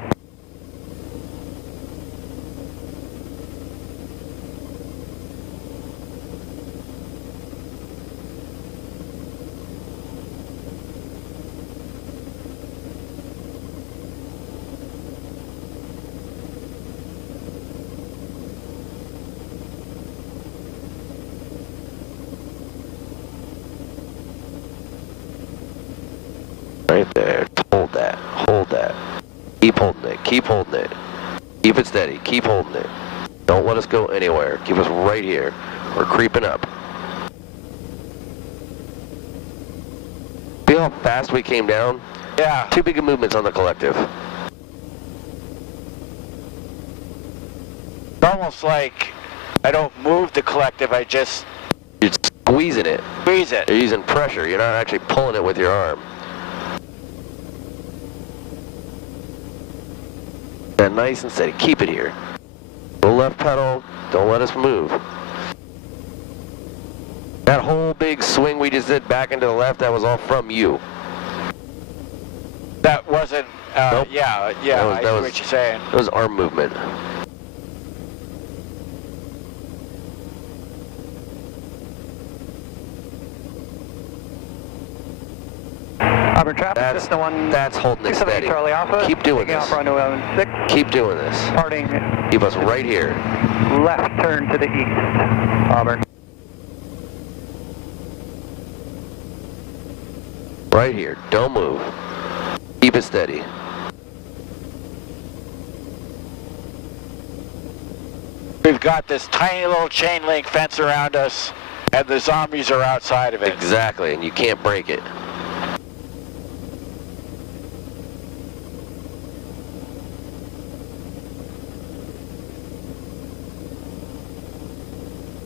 Right there. Hold that. Hold that. Keep holding it. Keep holding it. Keep it steady. Keep holding it. Don't let us go anywhere. Keep us right here. We're creeping up. Feel how fast we came down? Yeah. Too big of movements on the collective. It's almost like I don't move the collective, I just You're squeezing it. squeeze it. You're using pressure. You're not actually pulling it with your arm. Yeah, nice and steady. Keep it here. Go left pedal. Don't let us move. That whole big swing we just did back into the left, that was all from you. That wasn't, Nope. yeah, That was- I that see was- what you're saying. It was arm movement. Auburn traffic, Cessna 1. That's holding it 278 steady. Charlie Alpha. Keep doing taking this. off runway 16. Keep doing this. Parting Keep us right here. left turn to the east. Auburn. Right here. Don't move. Keep it steady. We've got this tiny little chain link fence around us, and the zombies are outside of it. Exactly, and you can't break it.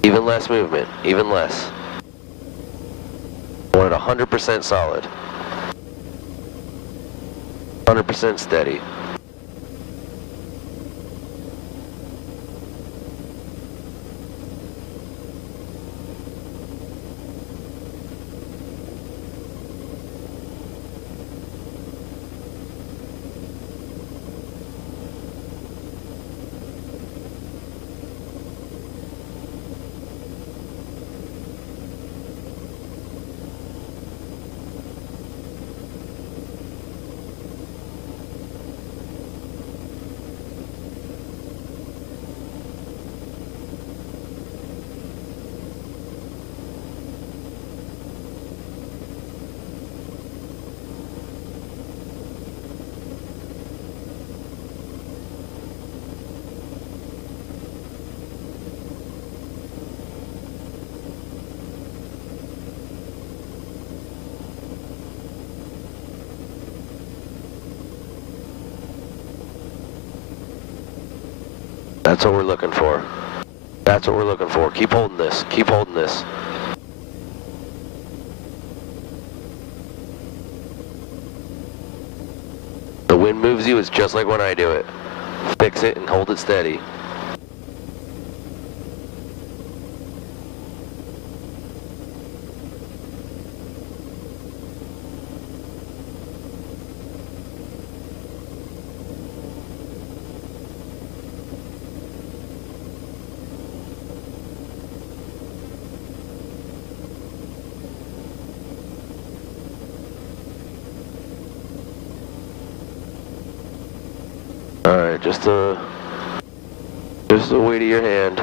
Even less movement, even less. I want it 100% solid. 100% steady. That's what we're looking for. That's what we're looking for. Keep holding this. Keep holding this. The wind moves you, it's just like when I do it. Fix it and hold it steady. Alright, just the weight of your hand.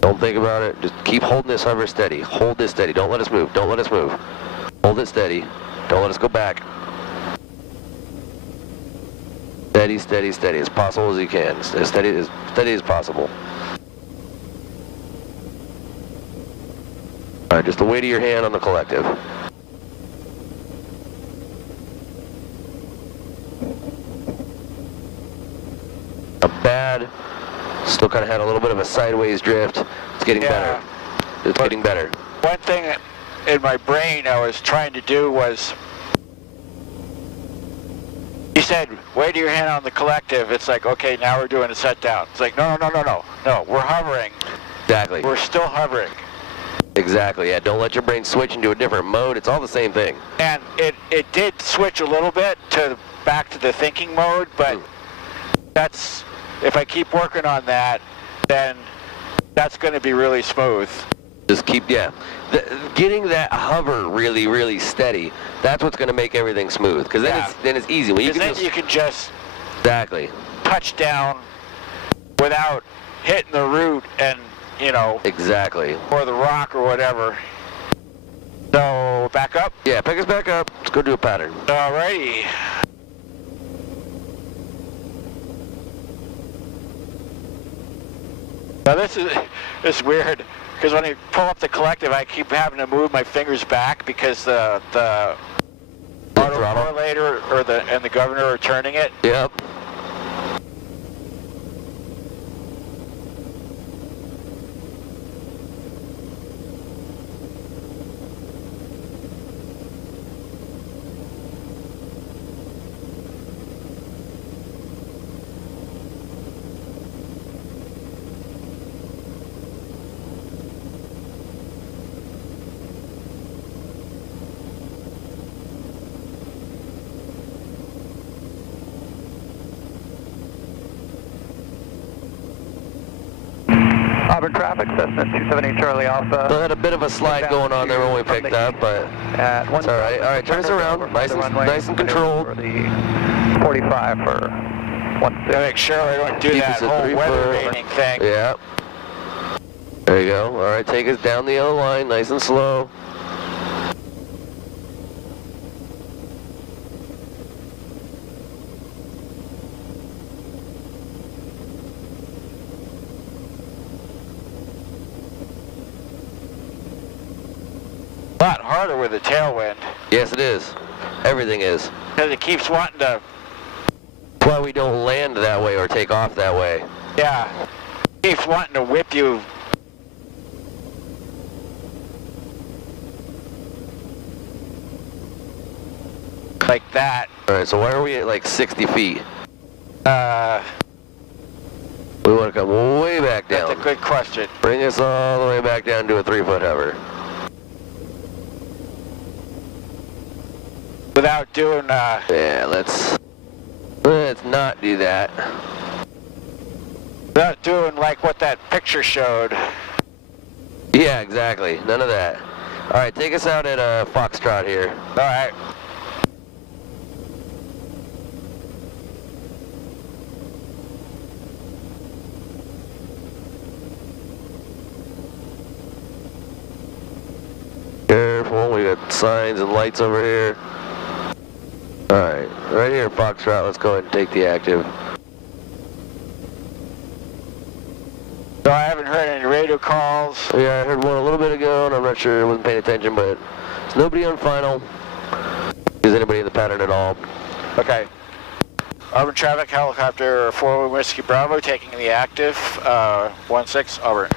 Don't think about it. Just keep holding this hover steady. Hold this steady. Don't let us move. Don't let us move. Hold it steady. Don't let us go back. Steady, steady, steady. As possible as you can. As steady as possible. Alright, just the weight of your hand on the collective. Bad. Still kind of had a little bit of a sideways drift. It's getting better. It's getting better. One thing in my brain I was trying to do was, you said, weight of your hand on the collective. It's like, okay, now we're doing a set down. It's like, no, we're hovering. Exactly. We're still hovering. Exactly, yeah. Don't let your brain switch into a different mode. It's all the same thing. And it did switch a little bit back to the thinking mode, but that's, if I keep working on that, then that's going to be really smooth. Just keep, yeah. Getting that hover really, really steady, that's what's going to make everything smooth. Because then it's easy. When you can just exactly touch down without hitting the root and, you know. Exactly. Or the rock or whatever. So, back up? Yeah, pick us back up. Let's go do a pattern. Alrighty. Now this is weird, because when I pull up the collective, I keep having to move my fingers back because the auto throttle. Correlator and the governor are turning it? Yep. Auburn traffic, Cessna 278 Charlie Alpha. Still had a bit of a slide going on there when we picked up, but it's all right. All right, turn us around. Nice and controlled. For the 45 for 16. Make sure I don't do that whole weather veining thing. Yeah. There you go. All right, take us down the yellow line, nice and slow. A lot harder with a tailwind. Yes, it is. Everything is. Because it keeps wanting to... That's why we don't land that way or take off that way. Yeah. It keeps wanting to whip you. Like that. All right, so why are we at like 60 feet? We want to come way back down. That's a good question. Bring us all the way back down to a 3-foot hover. Without doing, Yeah, let's not do that. Without doing like what that picture showed. Yeah, exactly. None of that. All right, take us out at Foxtrot here. All right. Careful, we got signs and lights over here. Alright, right here, Foxtrot, let's go ahead and take the active. So I haven't heard any radio calls. Yeah, I heard one a little bit ago, and I'm not sure, I wasn't paying attention, but there's nobody on final. Is anybody in the pattern at all? Okay. Auburn traffic, helicopter 41 Whiskey Bravo, taking the active, 16, Auburn.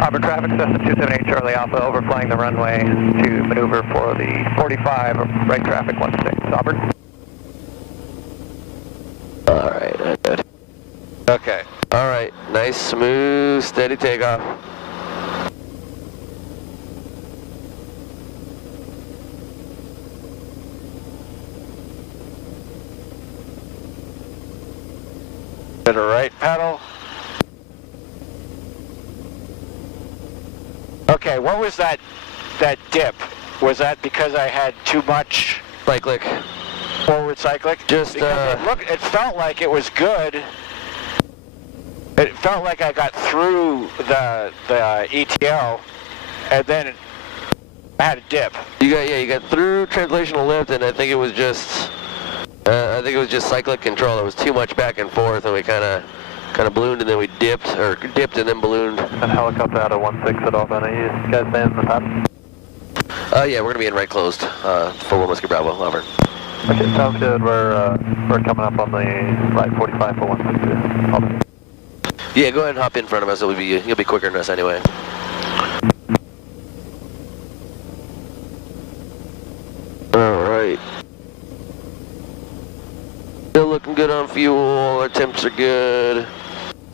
Auburn traffic, Cessna 278 Charlie Alpha, overflying the runway to maneuver for the 45, right traffic 16, Auburn. Alright, I did. Okay. Alright, nice, smooth, steady takeoff. To the right pedal. Okay, what was that dip? Was that because I had too much Cyclic. forward cyclic? Just, it felt like it was good. It felt like I got through the ETL, and then I had a dip. You got through translational lift, and I think it was just cyclic control. There was too much back and forth, and we kind of ballooned, and then we dipped and then ballooned. And helicopter out of 16 at all, then. Are you guys staying in the pattern? Yeah, we're gonna be in right closed for 1 Whiskey Bravo, over. Okay, sounds good. We're coming up on the right 45 for 162. Over. Yeah, go ahead and hop in front of us. You'll be quicker than us anyway. All right. Still looking good on fuel. Our temps are good.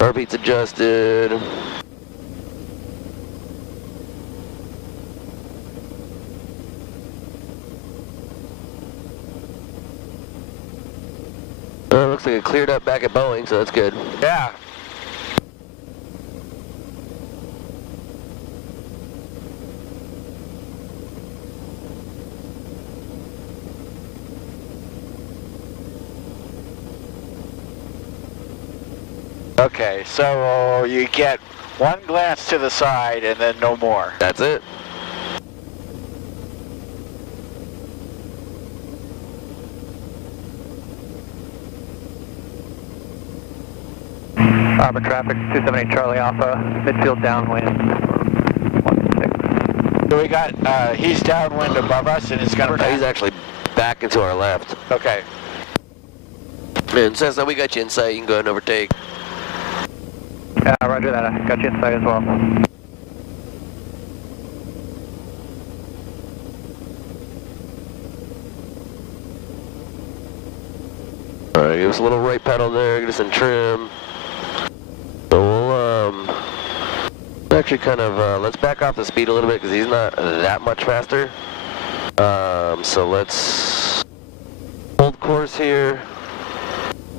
Heartbeat's adjusted. Looks like it cleared up back at Boeing, so that's good. Yeah. Okay, so you get one glance to the side and then no more. That's it. Auburn traffic, 278 Charlie Alpha, midfield downwind, So we got, he's downwind above us and it's going to... He's actually back into our left. Okay. And Cessna, we got you in sight. You can go ahead and overtake. Yeah, roger that. I got you inside as well. Alright, give us a little right pedal there, get us in trim. So we'll, actually kind of, let's back off the speed a little bit because he's not that much faster. So let's hold course here.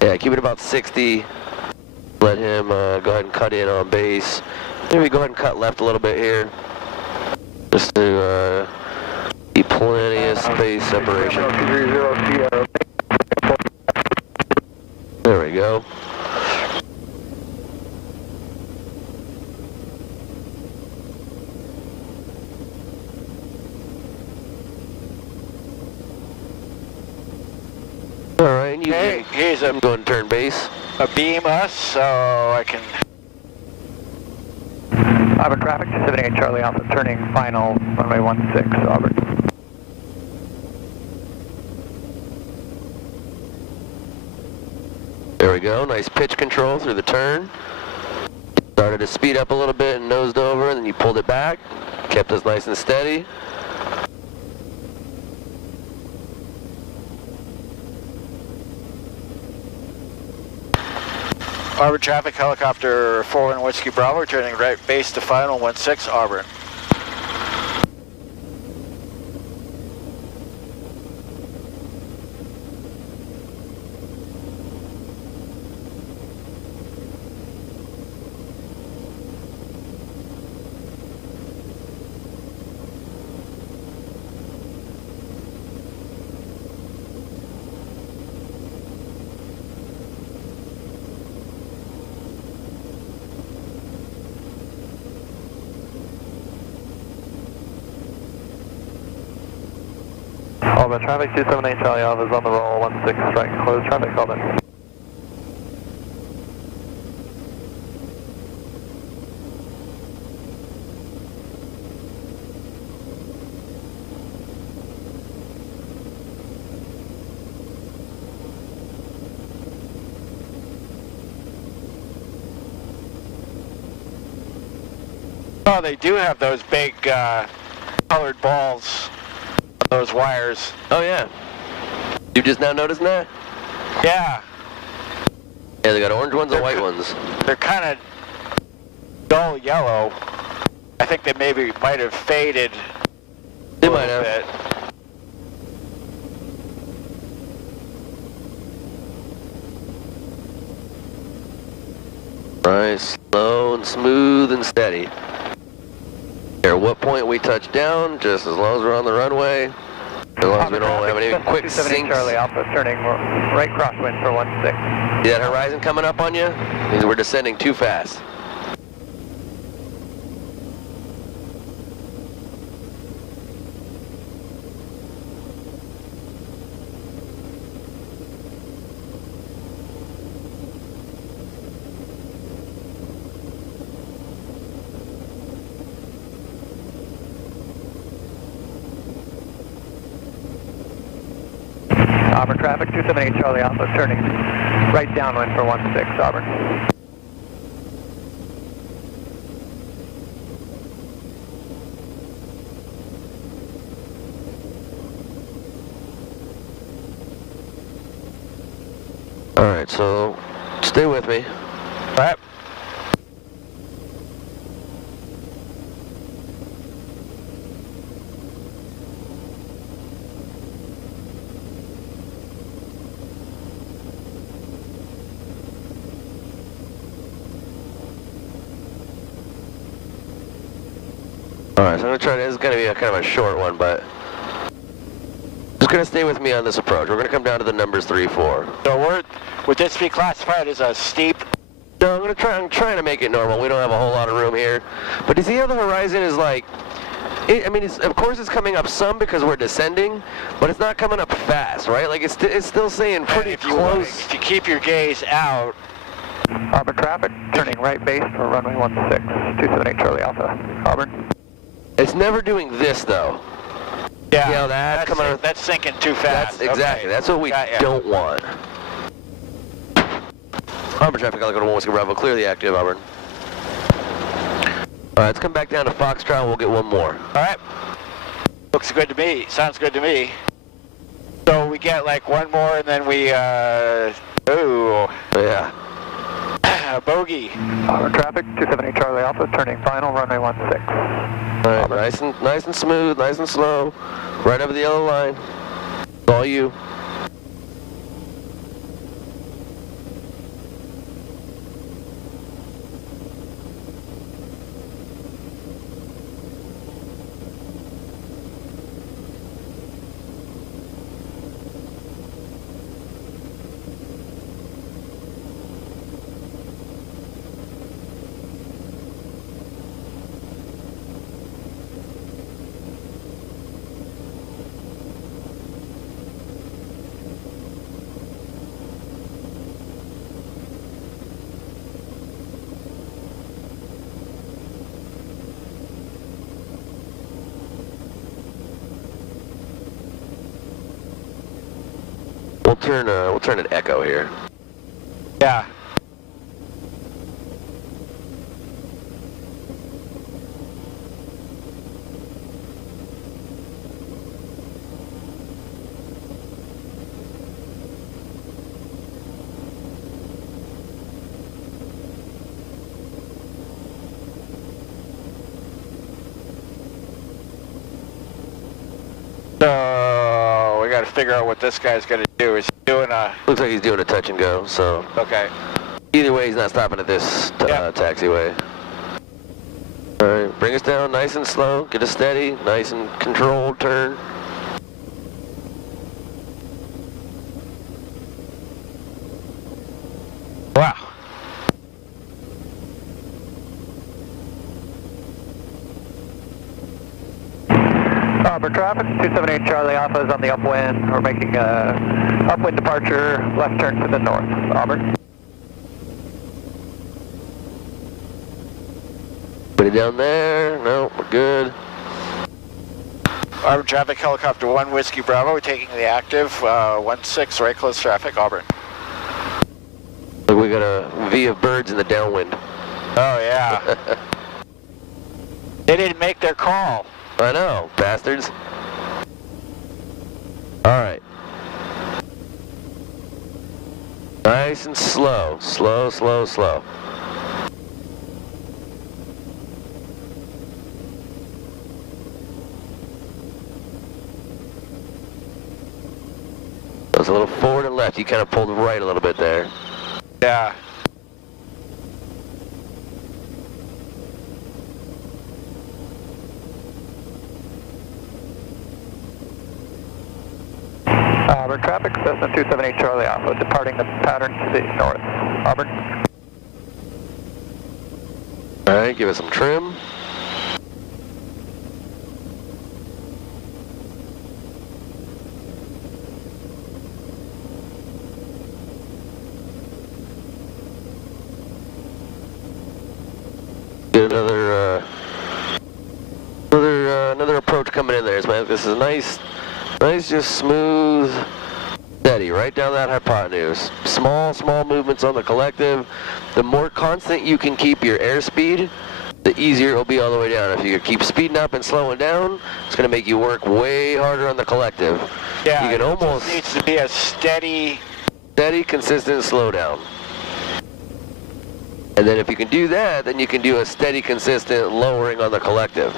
Yeah, keep it about 60. Let him go ahead and cut in on base. Maybe go ahead and cut left a little bit here. Just to keep plenty of space separation. There we go. Alright, you Hey, here's I'm going to turn base. a beam us, so I can... Auburn traffic, 278 Charlie Alpha, turning final, runway 16, Auburn. There we go, nice pitch control through the turn. Started to speed up a little bit and nosed over, and then you pulled it back. Kept us nice and steady. Auburn traffic, helicopter 41 Whiskey Bravo, turning right base to final 16 Auburn. Auburn traffic, 278 Charlie Alpha is on the roll, 16 strike, close traffic, Auburn. Oh, they do have those big colored balls on those wires. Oh yeah. You just now noticing that? Yeah. Yeah, they got orange ones and white ones. They're kind of dull yellow. I think they maybe might have faded They a might little have. bit. Right, slow and smooth and steady. At what point we touch down, just as long as we're on the runway, as long as we don't have any quick 278 sinks. Charlie Alpha, turning right crosswind for 16. See that horizon coming up on you? Means we're descending too fast. Auburn traffic, 278 Charlie Alpha, turning right downwind for 16, Auburn. Alright, so stay with me. Right. Alright, so I'm going to try, this is going to be a kind of a short one, but just going to stay with me on this approach. We're going to come down to the numbers 3, 4. So would this be classified as a steep? No, I'm trying to make it normal. We don't have a whole lot of room here. But you see how the horizon is like, of course it's coming up some because we're descending, but it's not coming up fast, right? Like it's still saying pretty close. If you keep your gaze out. Auburn traffic, turning right base for runway 16, 278 Charlie Alpha, Auburn. It's never doing this though. Yeah, You know, that's sinking too fast. That's exactly. Okay. That's what we don't want. Auburn traffic, I'll go to 1 Whiskey Bravo. Clearly active, Auburn. All right, let's come back down to Foxtrot and we'll get one more. All right. Looks good to me. Sounds good to me. So we get like one more and then we, ooh. Yeah. Bogey. Auburn traffic, 278 Charlie Alpha, turning final, runway 16. All right, nice and smooth, nice and slow. Right over the yellow line. It's all you. We'll turn an echo here. Yeah. So we got to figure out what this guy's going to do. Is he doing a? Looks like he's doing a touch and go. So. Okay. Either way, he's not stopping at this taxiway. All right, bring us down nice and slow. Get us steady, nice and controlled turn. Wow. Auburn traffic, 278 Charlie Alpha is on the upwind. We're making a upwind departure, left turn to the north. Auburn. Put it down there. No, we're good. Auburn traffic, helicopter 1 Whiskey Bravo. We're taking the active 16 right close traffic, Auburn. Look, we got a V of birds in the downwind. Oh yeah. They didn't make their call. I know, bastards. All right. Nice and slow. Slow, slow, slow. It was a little forward and left. You kind of pulled right a little bit there. Yeah. Auburn traffic, Cessna 278 Charlie Alpha, departing the pattern to the north. Auburn. All right, give us some trim. Get another approach coming in there. This is nice, just smooth, steady, right down that hypotenuse. Small movements on the collective. The more constant you can keep your airspeed, the easier it'll be all the way down. If you keep speeding up and slowing down, it's going to make you work way harder on the collective. Yeah. You can almost it needs to be a steady, consistent slowdown. And then if you can do that, then you can do a steady, consistent lowering on the collective.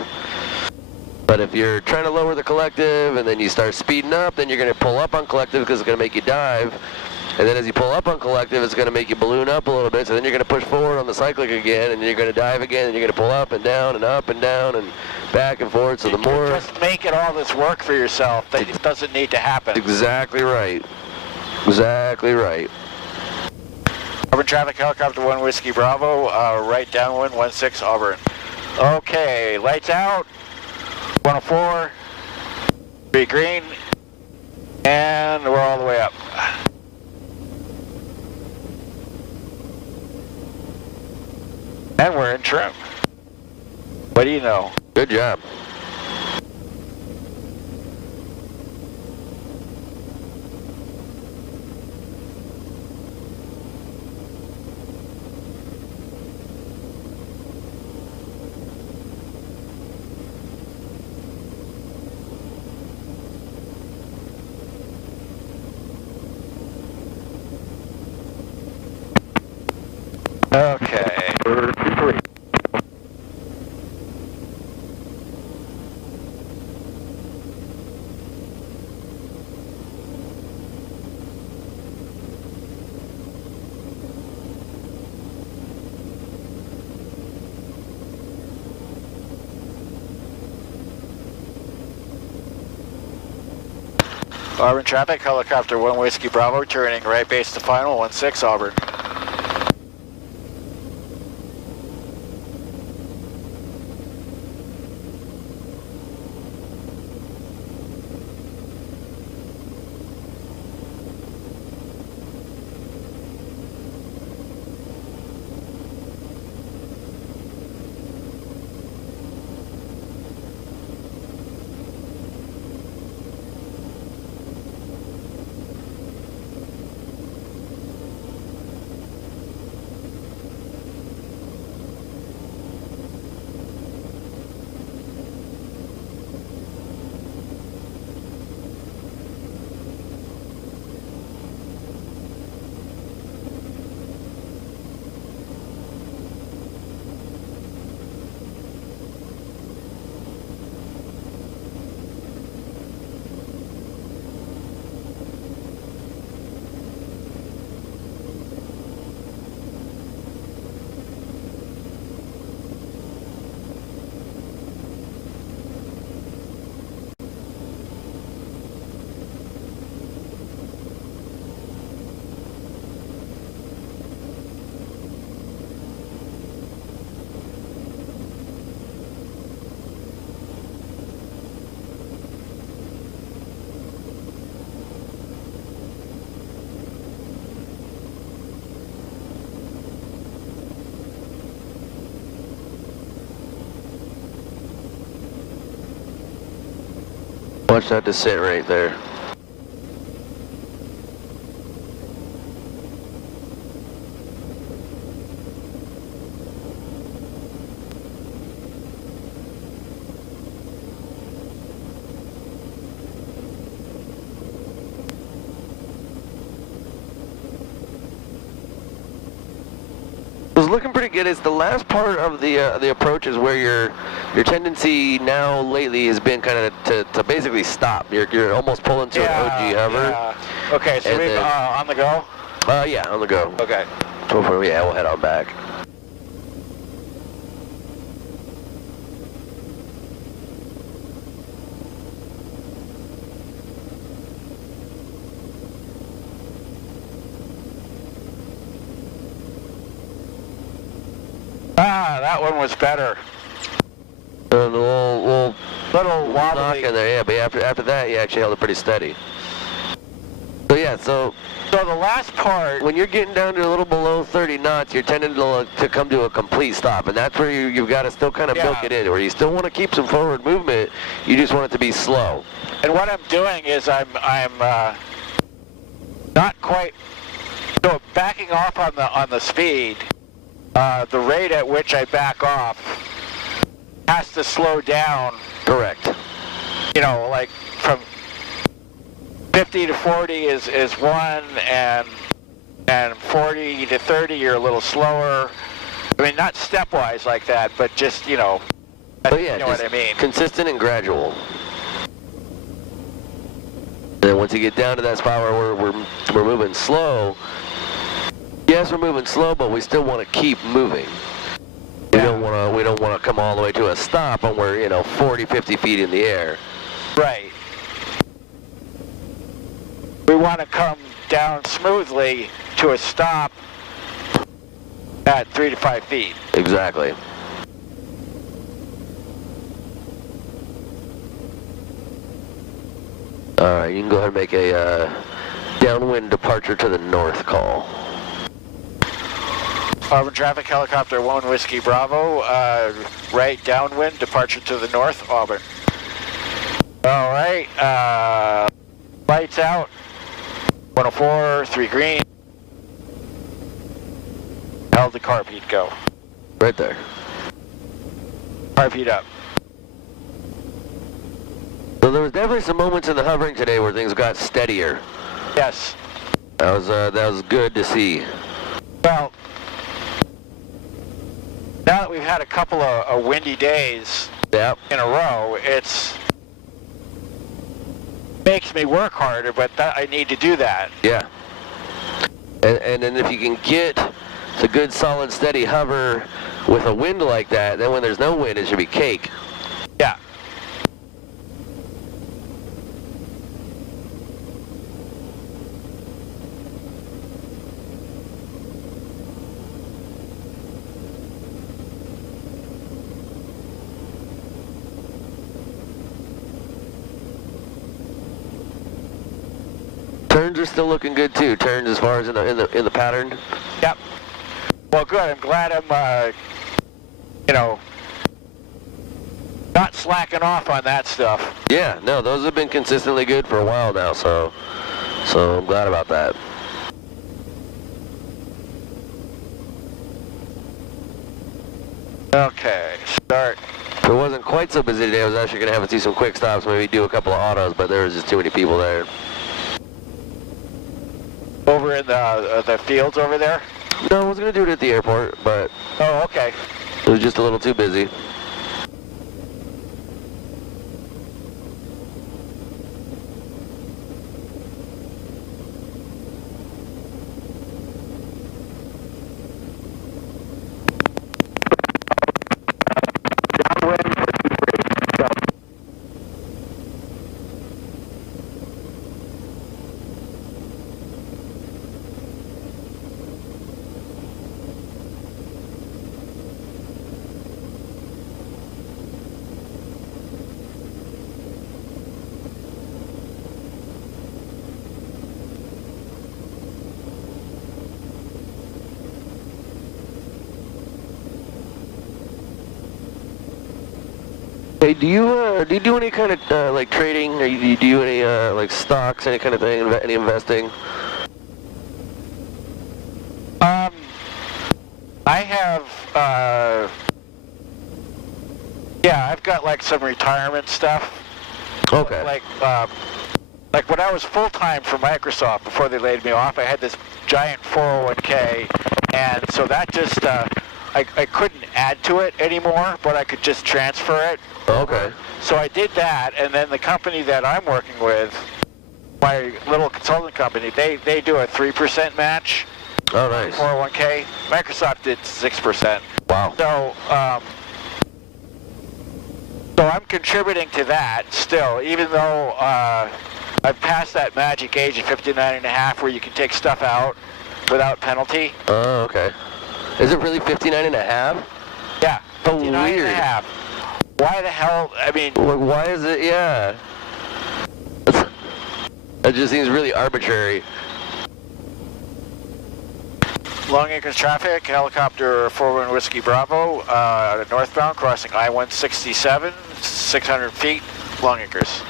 But if you're trying to lower the collective and then you start speeding up, then you're going to pull up on collective because it's going to make you dive. And then as you pull up on collective, it's going to make you balloon up a little bit. So then you're going to push forward on the cyclic again, and you're going to dive again, and you're going to pull up and down and up and down and back and forth. So the more... Just making all this work for yourself, that doesn't need to happen. Exactly right. Exactly right. Auburn traffic, helicopter 1 Whiskey Bravo, right downwind 16 Auburn. Okay, lights out. 104, be green, and we're all the way up. And we're in trim. What do you know? Good job. Okay. Auburn traffic, helicopter 1 Whiskey Bravo, turning right base to final, 16 Auburn. Watch that descent right there. It was looking pretty good. It's the last part of the approach is where your tendency now lately has been kind of to basically stop. You're almost pulling to an OG hover. Yeah. Okay, so we're on the go? Yeah, on the go. Okay. Yeah, we'll head on back. That one was better. And we'll Little knock wobbly. in there, yeah, but after that, you actually held it pretty steady. So yeah, so the last part, when you're getting down to a little below 30 knots, you're tending to come to a complete stop, and that's where you've got to still kind of milk it in, where you still want to keep some forward movement, you just want it to be slow. and what I'm doing is I'm not quite, so backing off on the speed. The rate at which I back off has to slow down. Correct. You know, like from 50 to 40 is one, and 40 to 30 you're a little slower. I mean, not stepwise like that, but just, you know, But yeah, you know what I mean. consistent and gradual. And then once you get down to that spot where we're moving slow, yes, we're moving slow, but we still want to keep moving. We don't want to come all the way to a stop when we're 40, 50 feet in the air. Right. We want to come down smoothly to a stop at 3 to 5 feet. Exactly. All right, you can go ahead and make a downwind departure to the north call. Auburn traffic, helicopter 1 Whiskey Bravo, right downwind, departure to the north, Auburn. All right, lights out, 104, 3 green. Held the carb heat, go. Right there. Carb heat up. So there was definitely some moments in the hovering today where things got steadier. Yes. That was good to see. Well, that we've had a couple of windy days Yep. in a row, it's makes me work harder, but I need to do that. Yeah. And then if you can get a good solid steady hover with a wind like that, then when there's no wind it should be cake. Yeah. Turns are still looking good too. Turns as far as in the pattern. Yep. Well, good. I'm glad I'm, you know, not slacking off on that stuff. Yeah, no, those have been consistently good for a while now, so I'm glad about that. Okay, start. If it wasn't quite so busy today, I was actually going to have to do some quick stops, maybe do a couple of autos, but there was just too many people there. Over in the fields over there? No, I was going to do it at the airport, but Oh, okay. it was just a little too busy. Hey, do you do any kind of like trading, or do you do any like stocks, any kind of thing, any investing? I have, yeah, I've got like some retirement stuff. Okay. Like when I was full-time for Microsoft before they laid me off, I had this giant 401k, and so that just, I couldn't add to it anymore, but I could just transfer it. Okay. So I did that, and then the company that I'm working with, my little consulting company, they do a 3% match. Oh, nice. 401k. Microsoft did 6%. Wow. So, so I'm contributing to that still, even though I've passed that magic age of 59.5 where you can take stuff out without penalty. Oh, okay. Is it really 59.5? Yeah, Oh, weird. 59.5. Why the hell? I mean, Why is it? Yeah. That just seems really arbitrary. Long Acres traffic, helicopter 41 Whiskey Bravo, northbound, crossing I-167, 600 feet, Long Acres.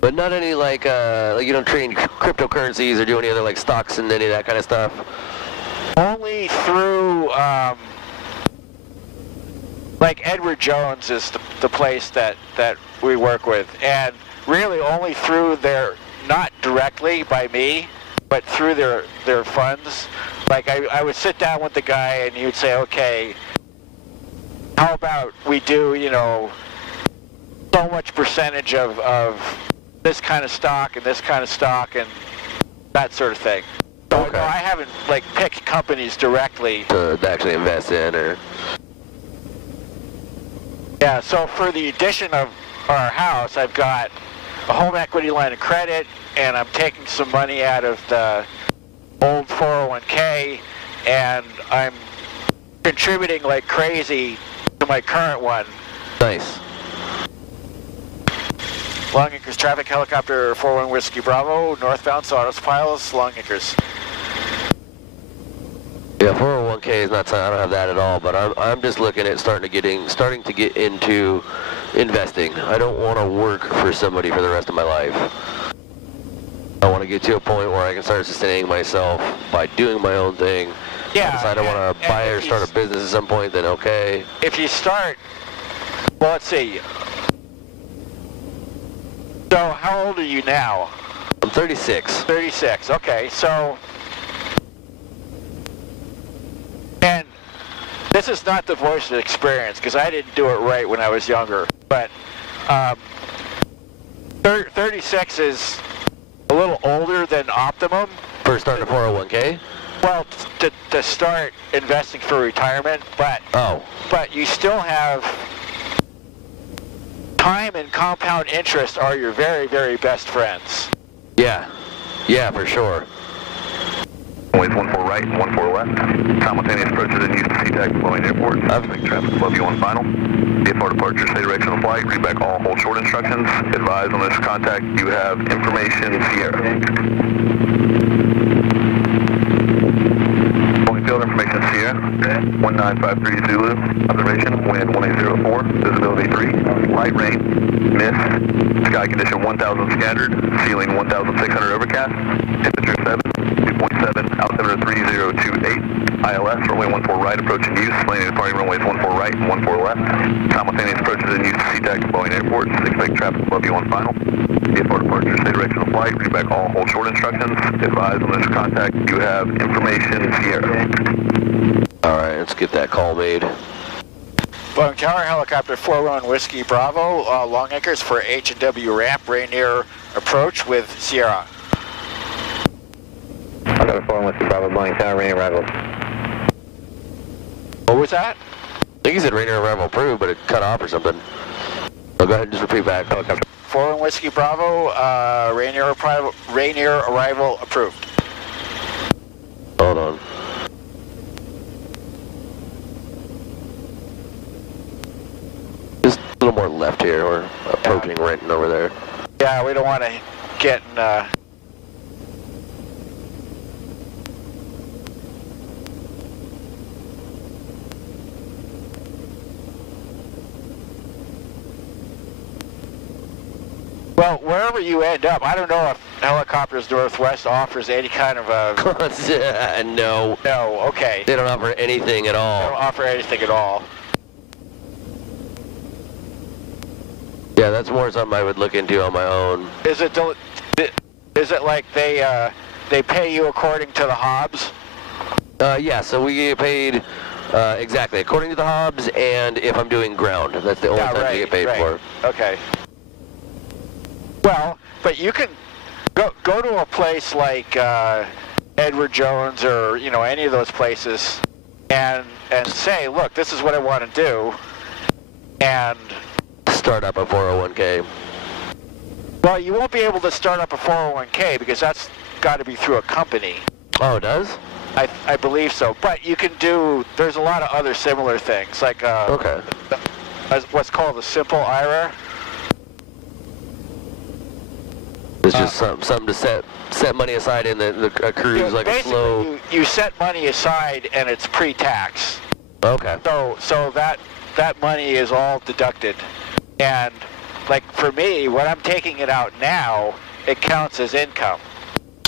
But not any like you don't trade in cryptocurrencies or do any other like stocks and any of that kind of stuff? Only through, like Edward Jones is the place that we work with, and really only through their, not directly by me, but through their funds. Like I would sit down with the guy and he would say, okay, how about we do, you know, so much percentage of this kind of stock and this kind of stock and that sort of thing. So Okay. no, I haven't like picked companies directly. To actually invest in, or? Yeah, so for the addition of our house, I've got a home equity line of credit, and I'm taking some money out of the old 401k, and I'm contributing like crazy to my current one. Nice. Long Acres traffic, helicopter 41 Whiskey Bravo, northbound, Sautos Piles, Long Acres. Yeah, 401k is not something, I don't have that at all, but I'm just looking at starting to get into investing. I don't want to work for somebody for the rest of my life. I want to get to a point where I can start sustaining myself by doing my own thing. Yeah, If I decide I want to buy or start a business at some point, then okay. If you start, well, let's see. So how old are you now? I'm 36. 36, okay, so, and this is not the voice of experience, because I didn't do it right when I was younger, but 36 is a little older than optimum. For starting a 401k? Well, to start investing for retirement, but you still have time and compound interest are your very, very best friends. Yeah, for sure. Waves 14 right, 14 left. Simultaneous approaches in use to SeaTac Boeing Airport. Expect traffic above you on final. VFR departure, stay direction of flight. Read back all hold short instructions. Advise on this contact you have information Sierra. Field information Sierra, 1953 Zulu, observation, wind 1804, visibility 3, light rain, mist, sky condition 1000 scattered, ceiling 1600 overcast, temperature 7, 2.7, altimeter 3028, ILS, runway 14 right, approaching use, landing departing runways 14 right and 14 left, simultaneous approaches in use to SeaTac Boeing Airport, expect traffic above you on final. VFR departure, stay direction of flight, read back all hold short instructions, advise on this contact you have information Sierra. Alright, let's get that call made. Boeing Tower, helicopter 41 Whiskey Bravo, long anchors for H&W ramp, Rainier approach with Sierra. Helicopter 41 Whiskey Bravo, Boeing Tower, Rainier arrival. What was that? I think he said Rainier arrival approved, but it cut off or something. So go ahead and just repeat back. Helicopter 41 Whiskey Bravo, Rainier arrival approved. Hold on. Just a little more left here. We're approaching Renton over there. Yeah, we don't want to get in, well, wherever you end up, I don't know if Helicopters Northwest offers any kind of a... No. No, okay. They don't offer anything at all. They don't offer anything at all. Yeah, that's more something I would look into on my own. Is it like they pay you according to the Hobbs? Yeah, so we get paid exactly according to the Hobbs, and if I'm doing ground, that's the only time you get paid for. Okay. Well, but you can go to a place like Edward Jones or any of those places, and say, look, this is what I want to do, and start up a 401k. Well, you won't be able to start up a 401k because that's got to be through a company. Oh, it does? I believe so, but you can do. There's a lot of other similar things like okay. What's called a simple IRA. It's just something to set money aside in the cruise, like a slow... You set money aside and it's pre-tax. Okay. So that money is all deducted. And like for me, when I'm taking it out now, it counts as income.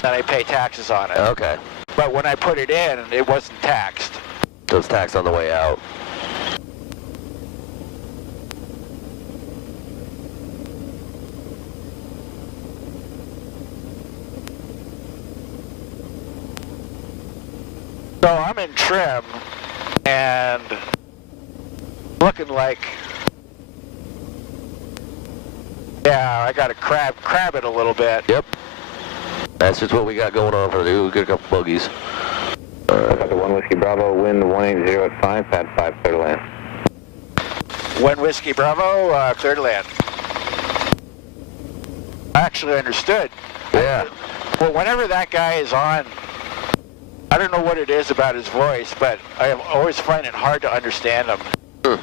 And I pay taxes on it. Okay. But when I put it in, it wasn't taxed. So it's taxed on the way out. So I'm in trim and looking like, yeah, I got to crab it a little bit. Yep. That's just what we got going on for the we got a couple bogeys. Helicopter 1 Whiskey Bravo, wind 180 at 5, pad 5, clear to land. 1 Whiskey Bravo, clear to land. I actually understood. Yeah. Well, whenever that guy is on, I don't know what it is about his voice, but I always find it hard to understand him. The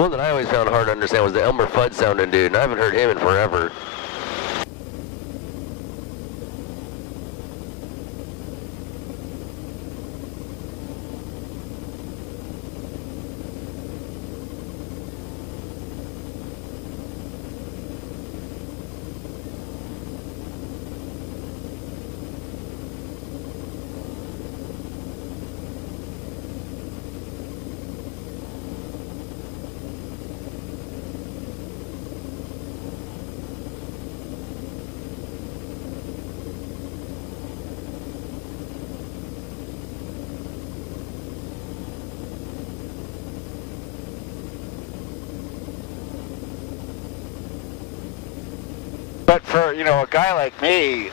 one that I always found hard to understand was the Elmer Fudd sounding dude, and I haven't heard him in forever. But for, you know, a guy like me,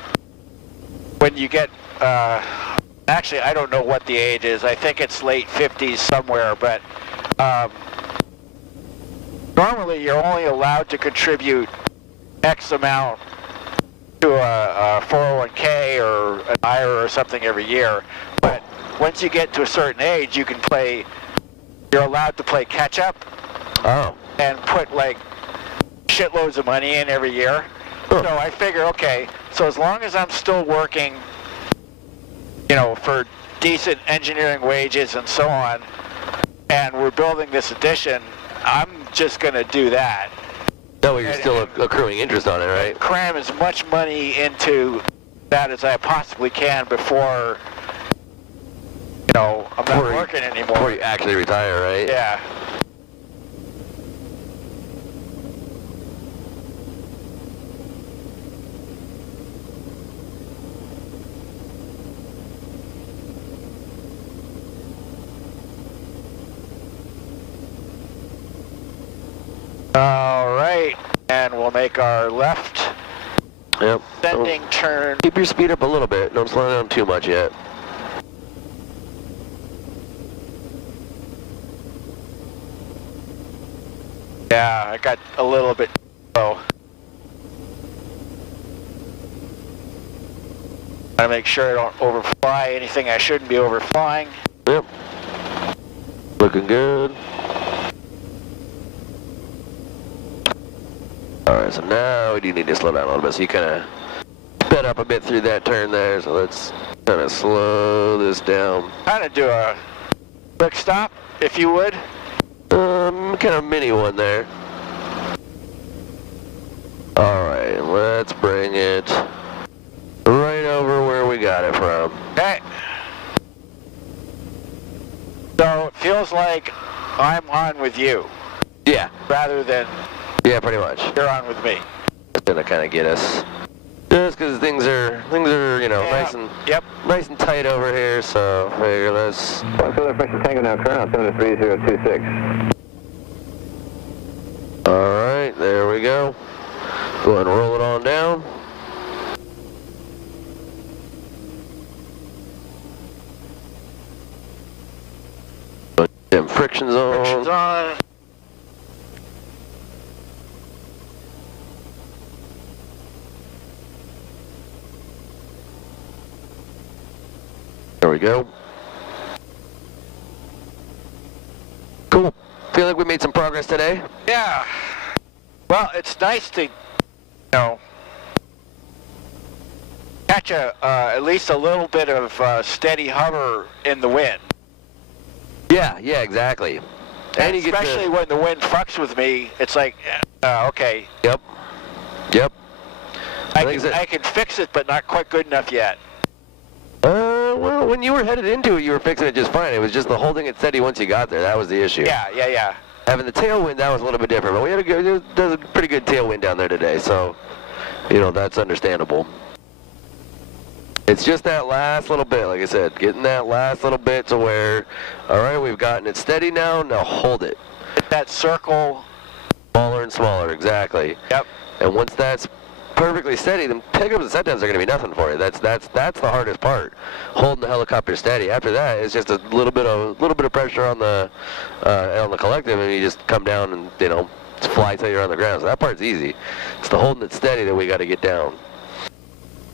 when you get, actually, I don't know what the age is. I think it's late 50s somewhere, but normally you're only allowed to contribute X amount to a 401k or an IRA or something every year. But once you get to a certain age, you can play, you're allowed to play catch up. Oh. And put like shitloads of money in every year. Huh. So I figure, okay, so as long as I'm still working, you know, for decent engineering wages and so on, and we're building this addition, I'm just going to do that. No, you're still accruing interest on it, right? Cram as much money into that as I possibly can before, you know, I'm not working anymore. Before you actually retire, right? Yeah. All right, and we'll make our left Yep. bending turn. Keep your speed up a little bit. Don't slow down too much yet. Yeah, I got a little bit slow. Gotta make sure I don't overfly anything I shouldn't be overflying. Yep. Looking good. Alright, so now we do need to slow down a little bit. So you kind of sped up a bit through that turn there. So let's kind of slow this down. Kind of do a quick stop, if you would. Kind of mini one there. Alright, let's bring it right over where we got it from. Okay. So it feels like I'm on with you. Yeah. Rather than Yeah, pretty much. you're on with me. It's gonna kind of get us. Just because things are, you know, nice and tight over here. So figure let's. Further pressure Tango now current on 73026. All right, there we go. Go ahead and roll it on down. Them frictions on. Frictions on. There we go. Cool. Feel like we made some progress today? Yeah. Well, it's nice to, you know, catch at least a little bit of steady hover in the wind. Yeah, exactly. And you get especially when the wind fucks with me, it's like, okay. Yep. I can fix it, but not quite good enough yet. Well, when you were headed into it, you were fixing it just fine. It was just the holding it steady once you got there. That was the issue. Yeah. Having the tailwind, that was a little bit different. But we had there's a pretty good tailwind down there today, so, you know, that's understandable. It's just that last little bit, like I said, getting that last little bit to where, all right, we've gotten it steady now hold it. That circle. Smaller and smaller, exactly. Yep. And once that's perfectly steady, then pickups and set downs are going to be nothing for you. That's the hardest part, holding the helicopter steady. After that, it's just a little bit of pressure on the collective, and you just come down and, you know, fly till you're on the ground. So that part's easy. It's the holding it steady that we got to get down.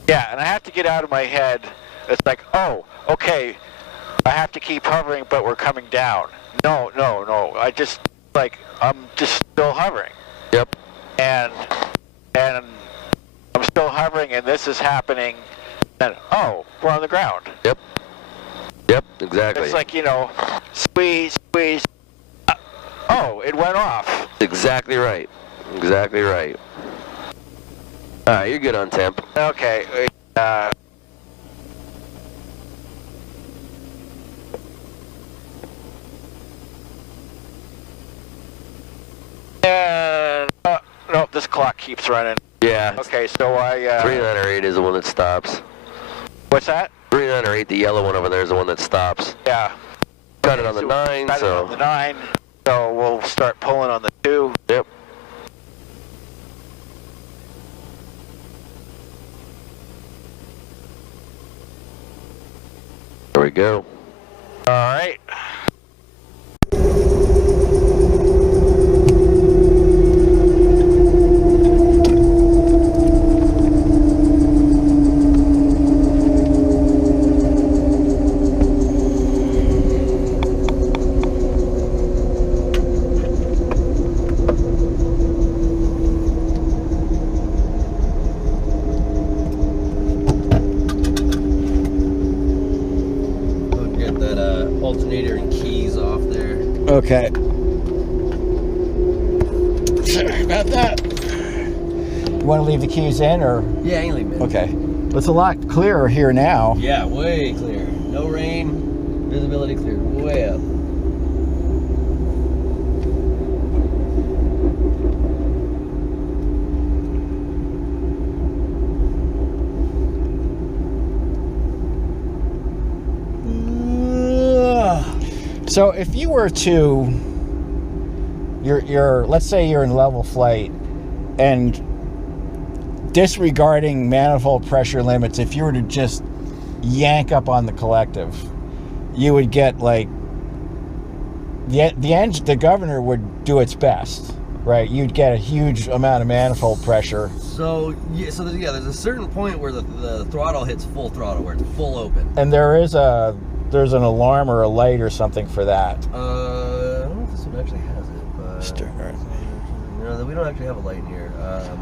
Yeah, and I have to get out of my head. It's like, oh, okay, I have to keep hovering, but we're coming down. No. I just, like, I'm just still hovering. Yep. And I'm still hovering, and this is happening. And oh, we're on the ground. Yep, exactly. It's like, you know, squeeze. Oh, it went off. Exactly right. All right, you're good on temp. Okay. No, this clock keeps running. Yeah. Okay, so I... 3908 is the one that stops. What's that? 3908, the yellow one over there, is the one that stops. Yeah. Cut it on the 9, cut so... it on the 9, so we'll start pulling on the 2. Yep. There we go. All right. Alternator and keys off there. Okay. Sorry about that. You want to leave the keys in, or? Yeah, I can leave it. Okay. It's a lot clearer here now. Yeah, way clear. No rain. Visibility clear. Way up. So if you were to, let's say you're in level flight, and disregarding manifold pressure limits, if you were to just yank up on the collective, you would get like the governor would do its best, right? You'd get a huge amount of manifold pressure. So there's a certain point where the throttle hits full throttle, where it's full open. And there's an alarm or a light or something for that. I don't know if this one actually has it, but no, we don't actually have a light in here.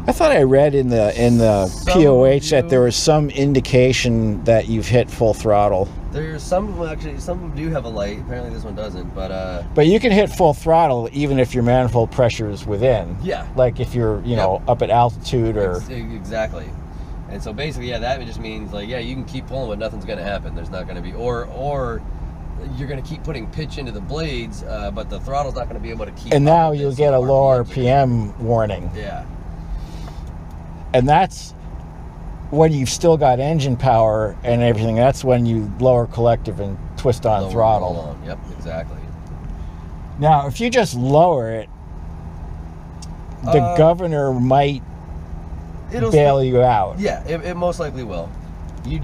I thought I read in the POH that there was some indication that you've hit full throttle. There's some of them do have a light. Apparently this one doesn't, but you can hit full throttle even if your manifold pressure is within. Yeah. Like if you're up at altitude or exactly. And so basically, yeah, that just means like, yeah, you can keep pulling, but nothing's going to happen. There's not going to be, or you're going to keep putting pitch into the blades, but the throttle's not going to be able to keep. And now you'll get a low RPM warning. Yeah. And that's when you've still got engine power and everything. That's when you lower collective and twist on throttle. Yep, exactly. Now, if you just lower it, the governor might bail you out. Yeah, it most likely will. You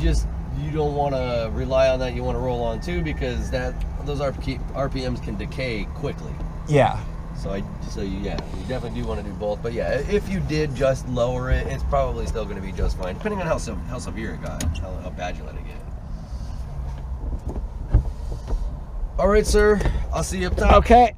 don't want to rely on that. You want to roll on too, because those RPMs can decay quickly. Yeah. So you definitely do want to do both. But yeah, if you did just lower it, it's probably still going to be just fine, depending on how severe it got, how bad you let it get. All right, sir. I'll see you up top. Okay.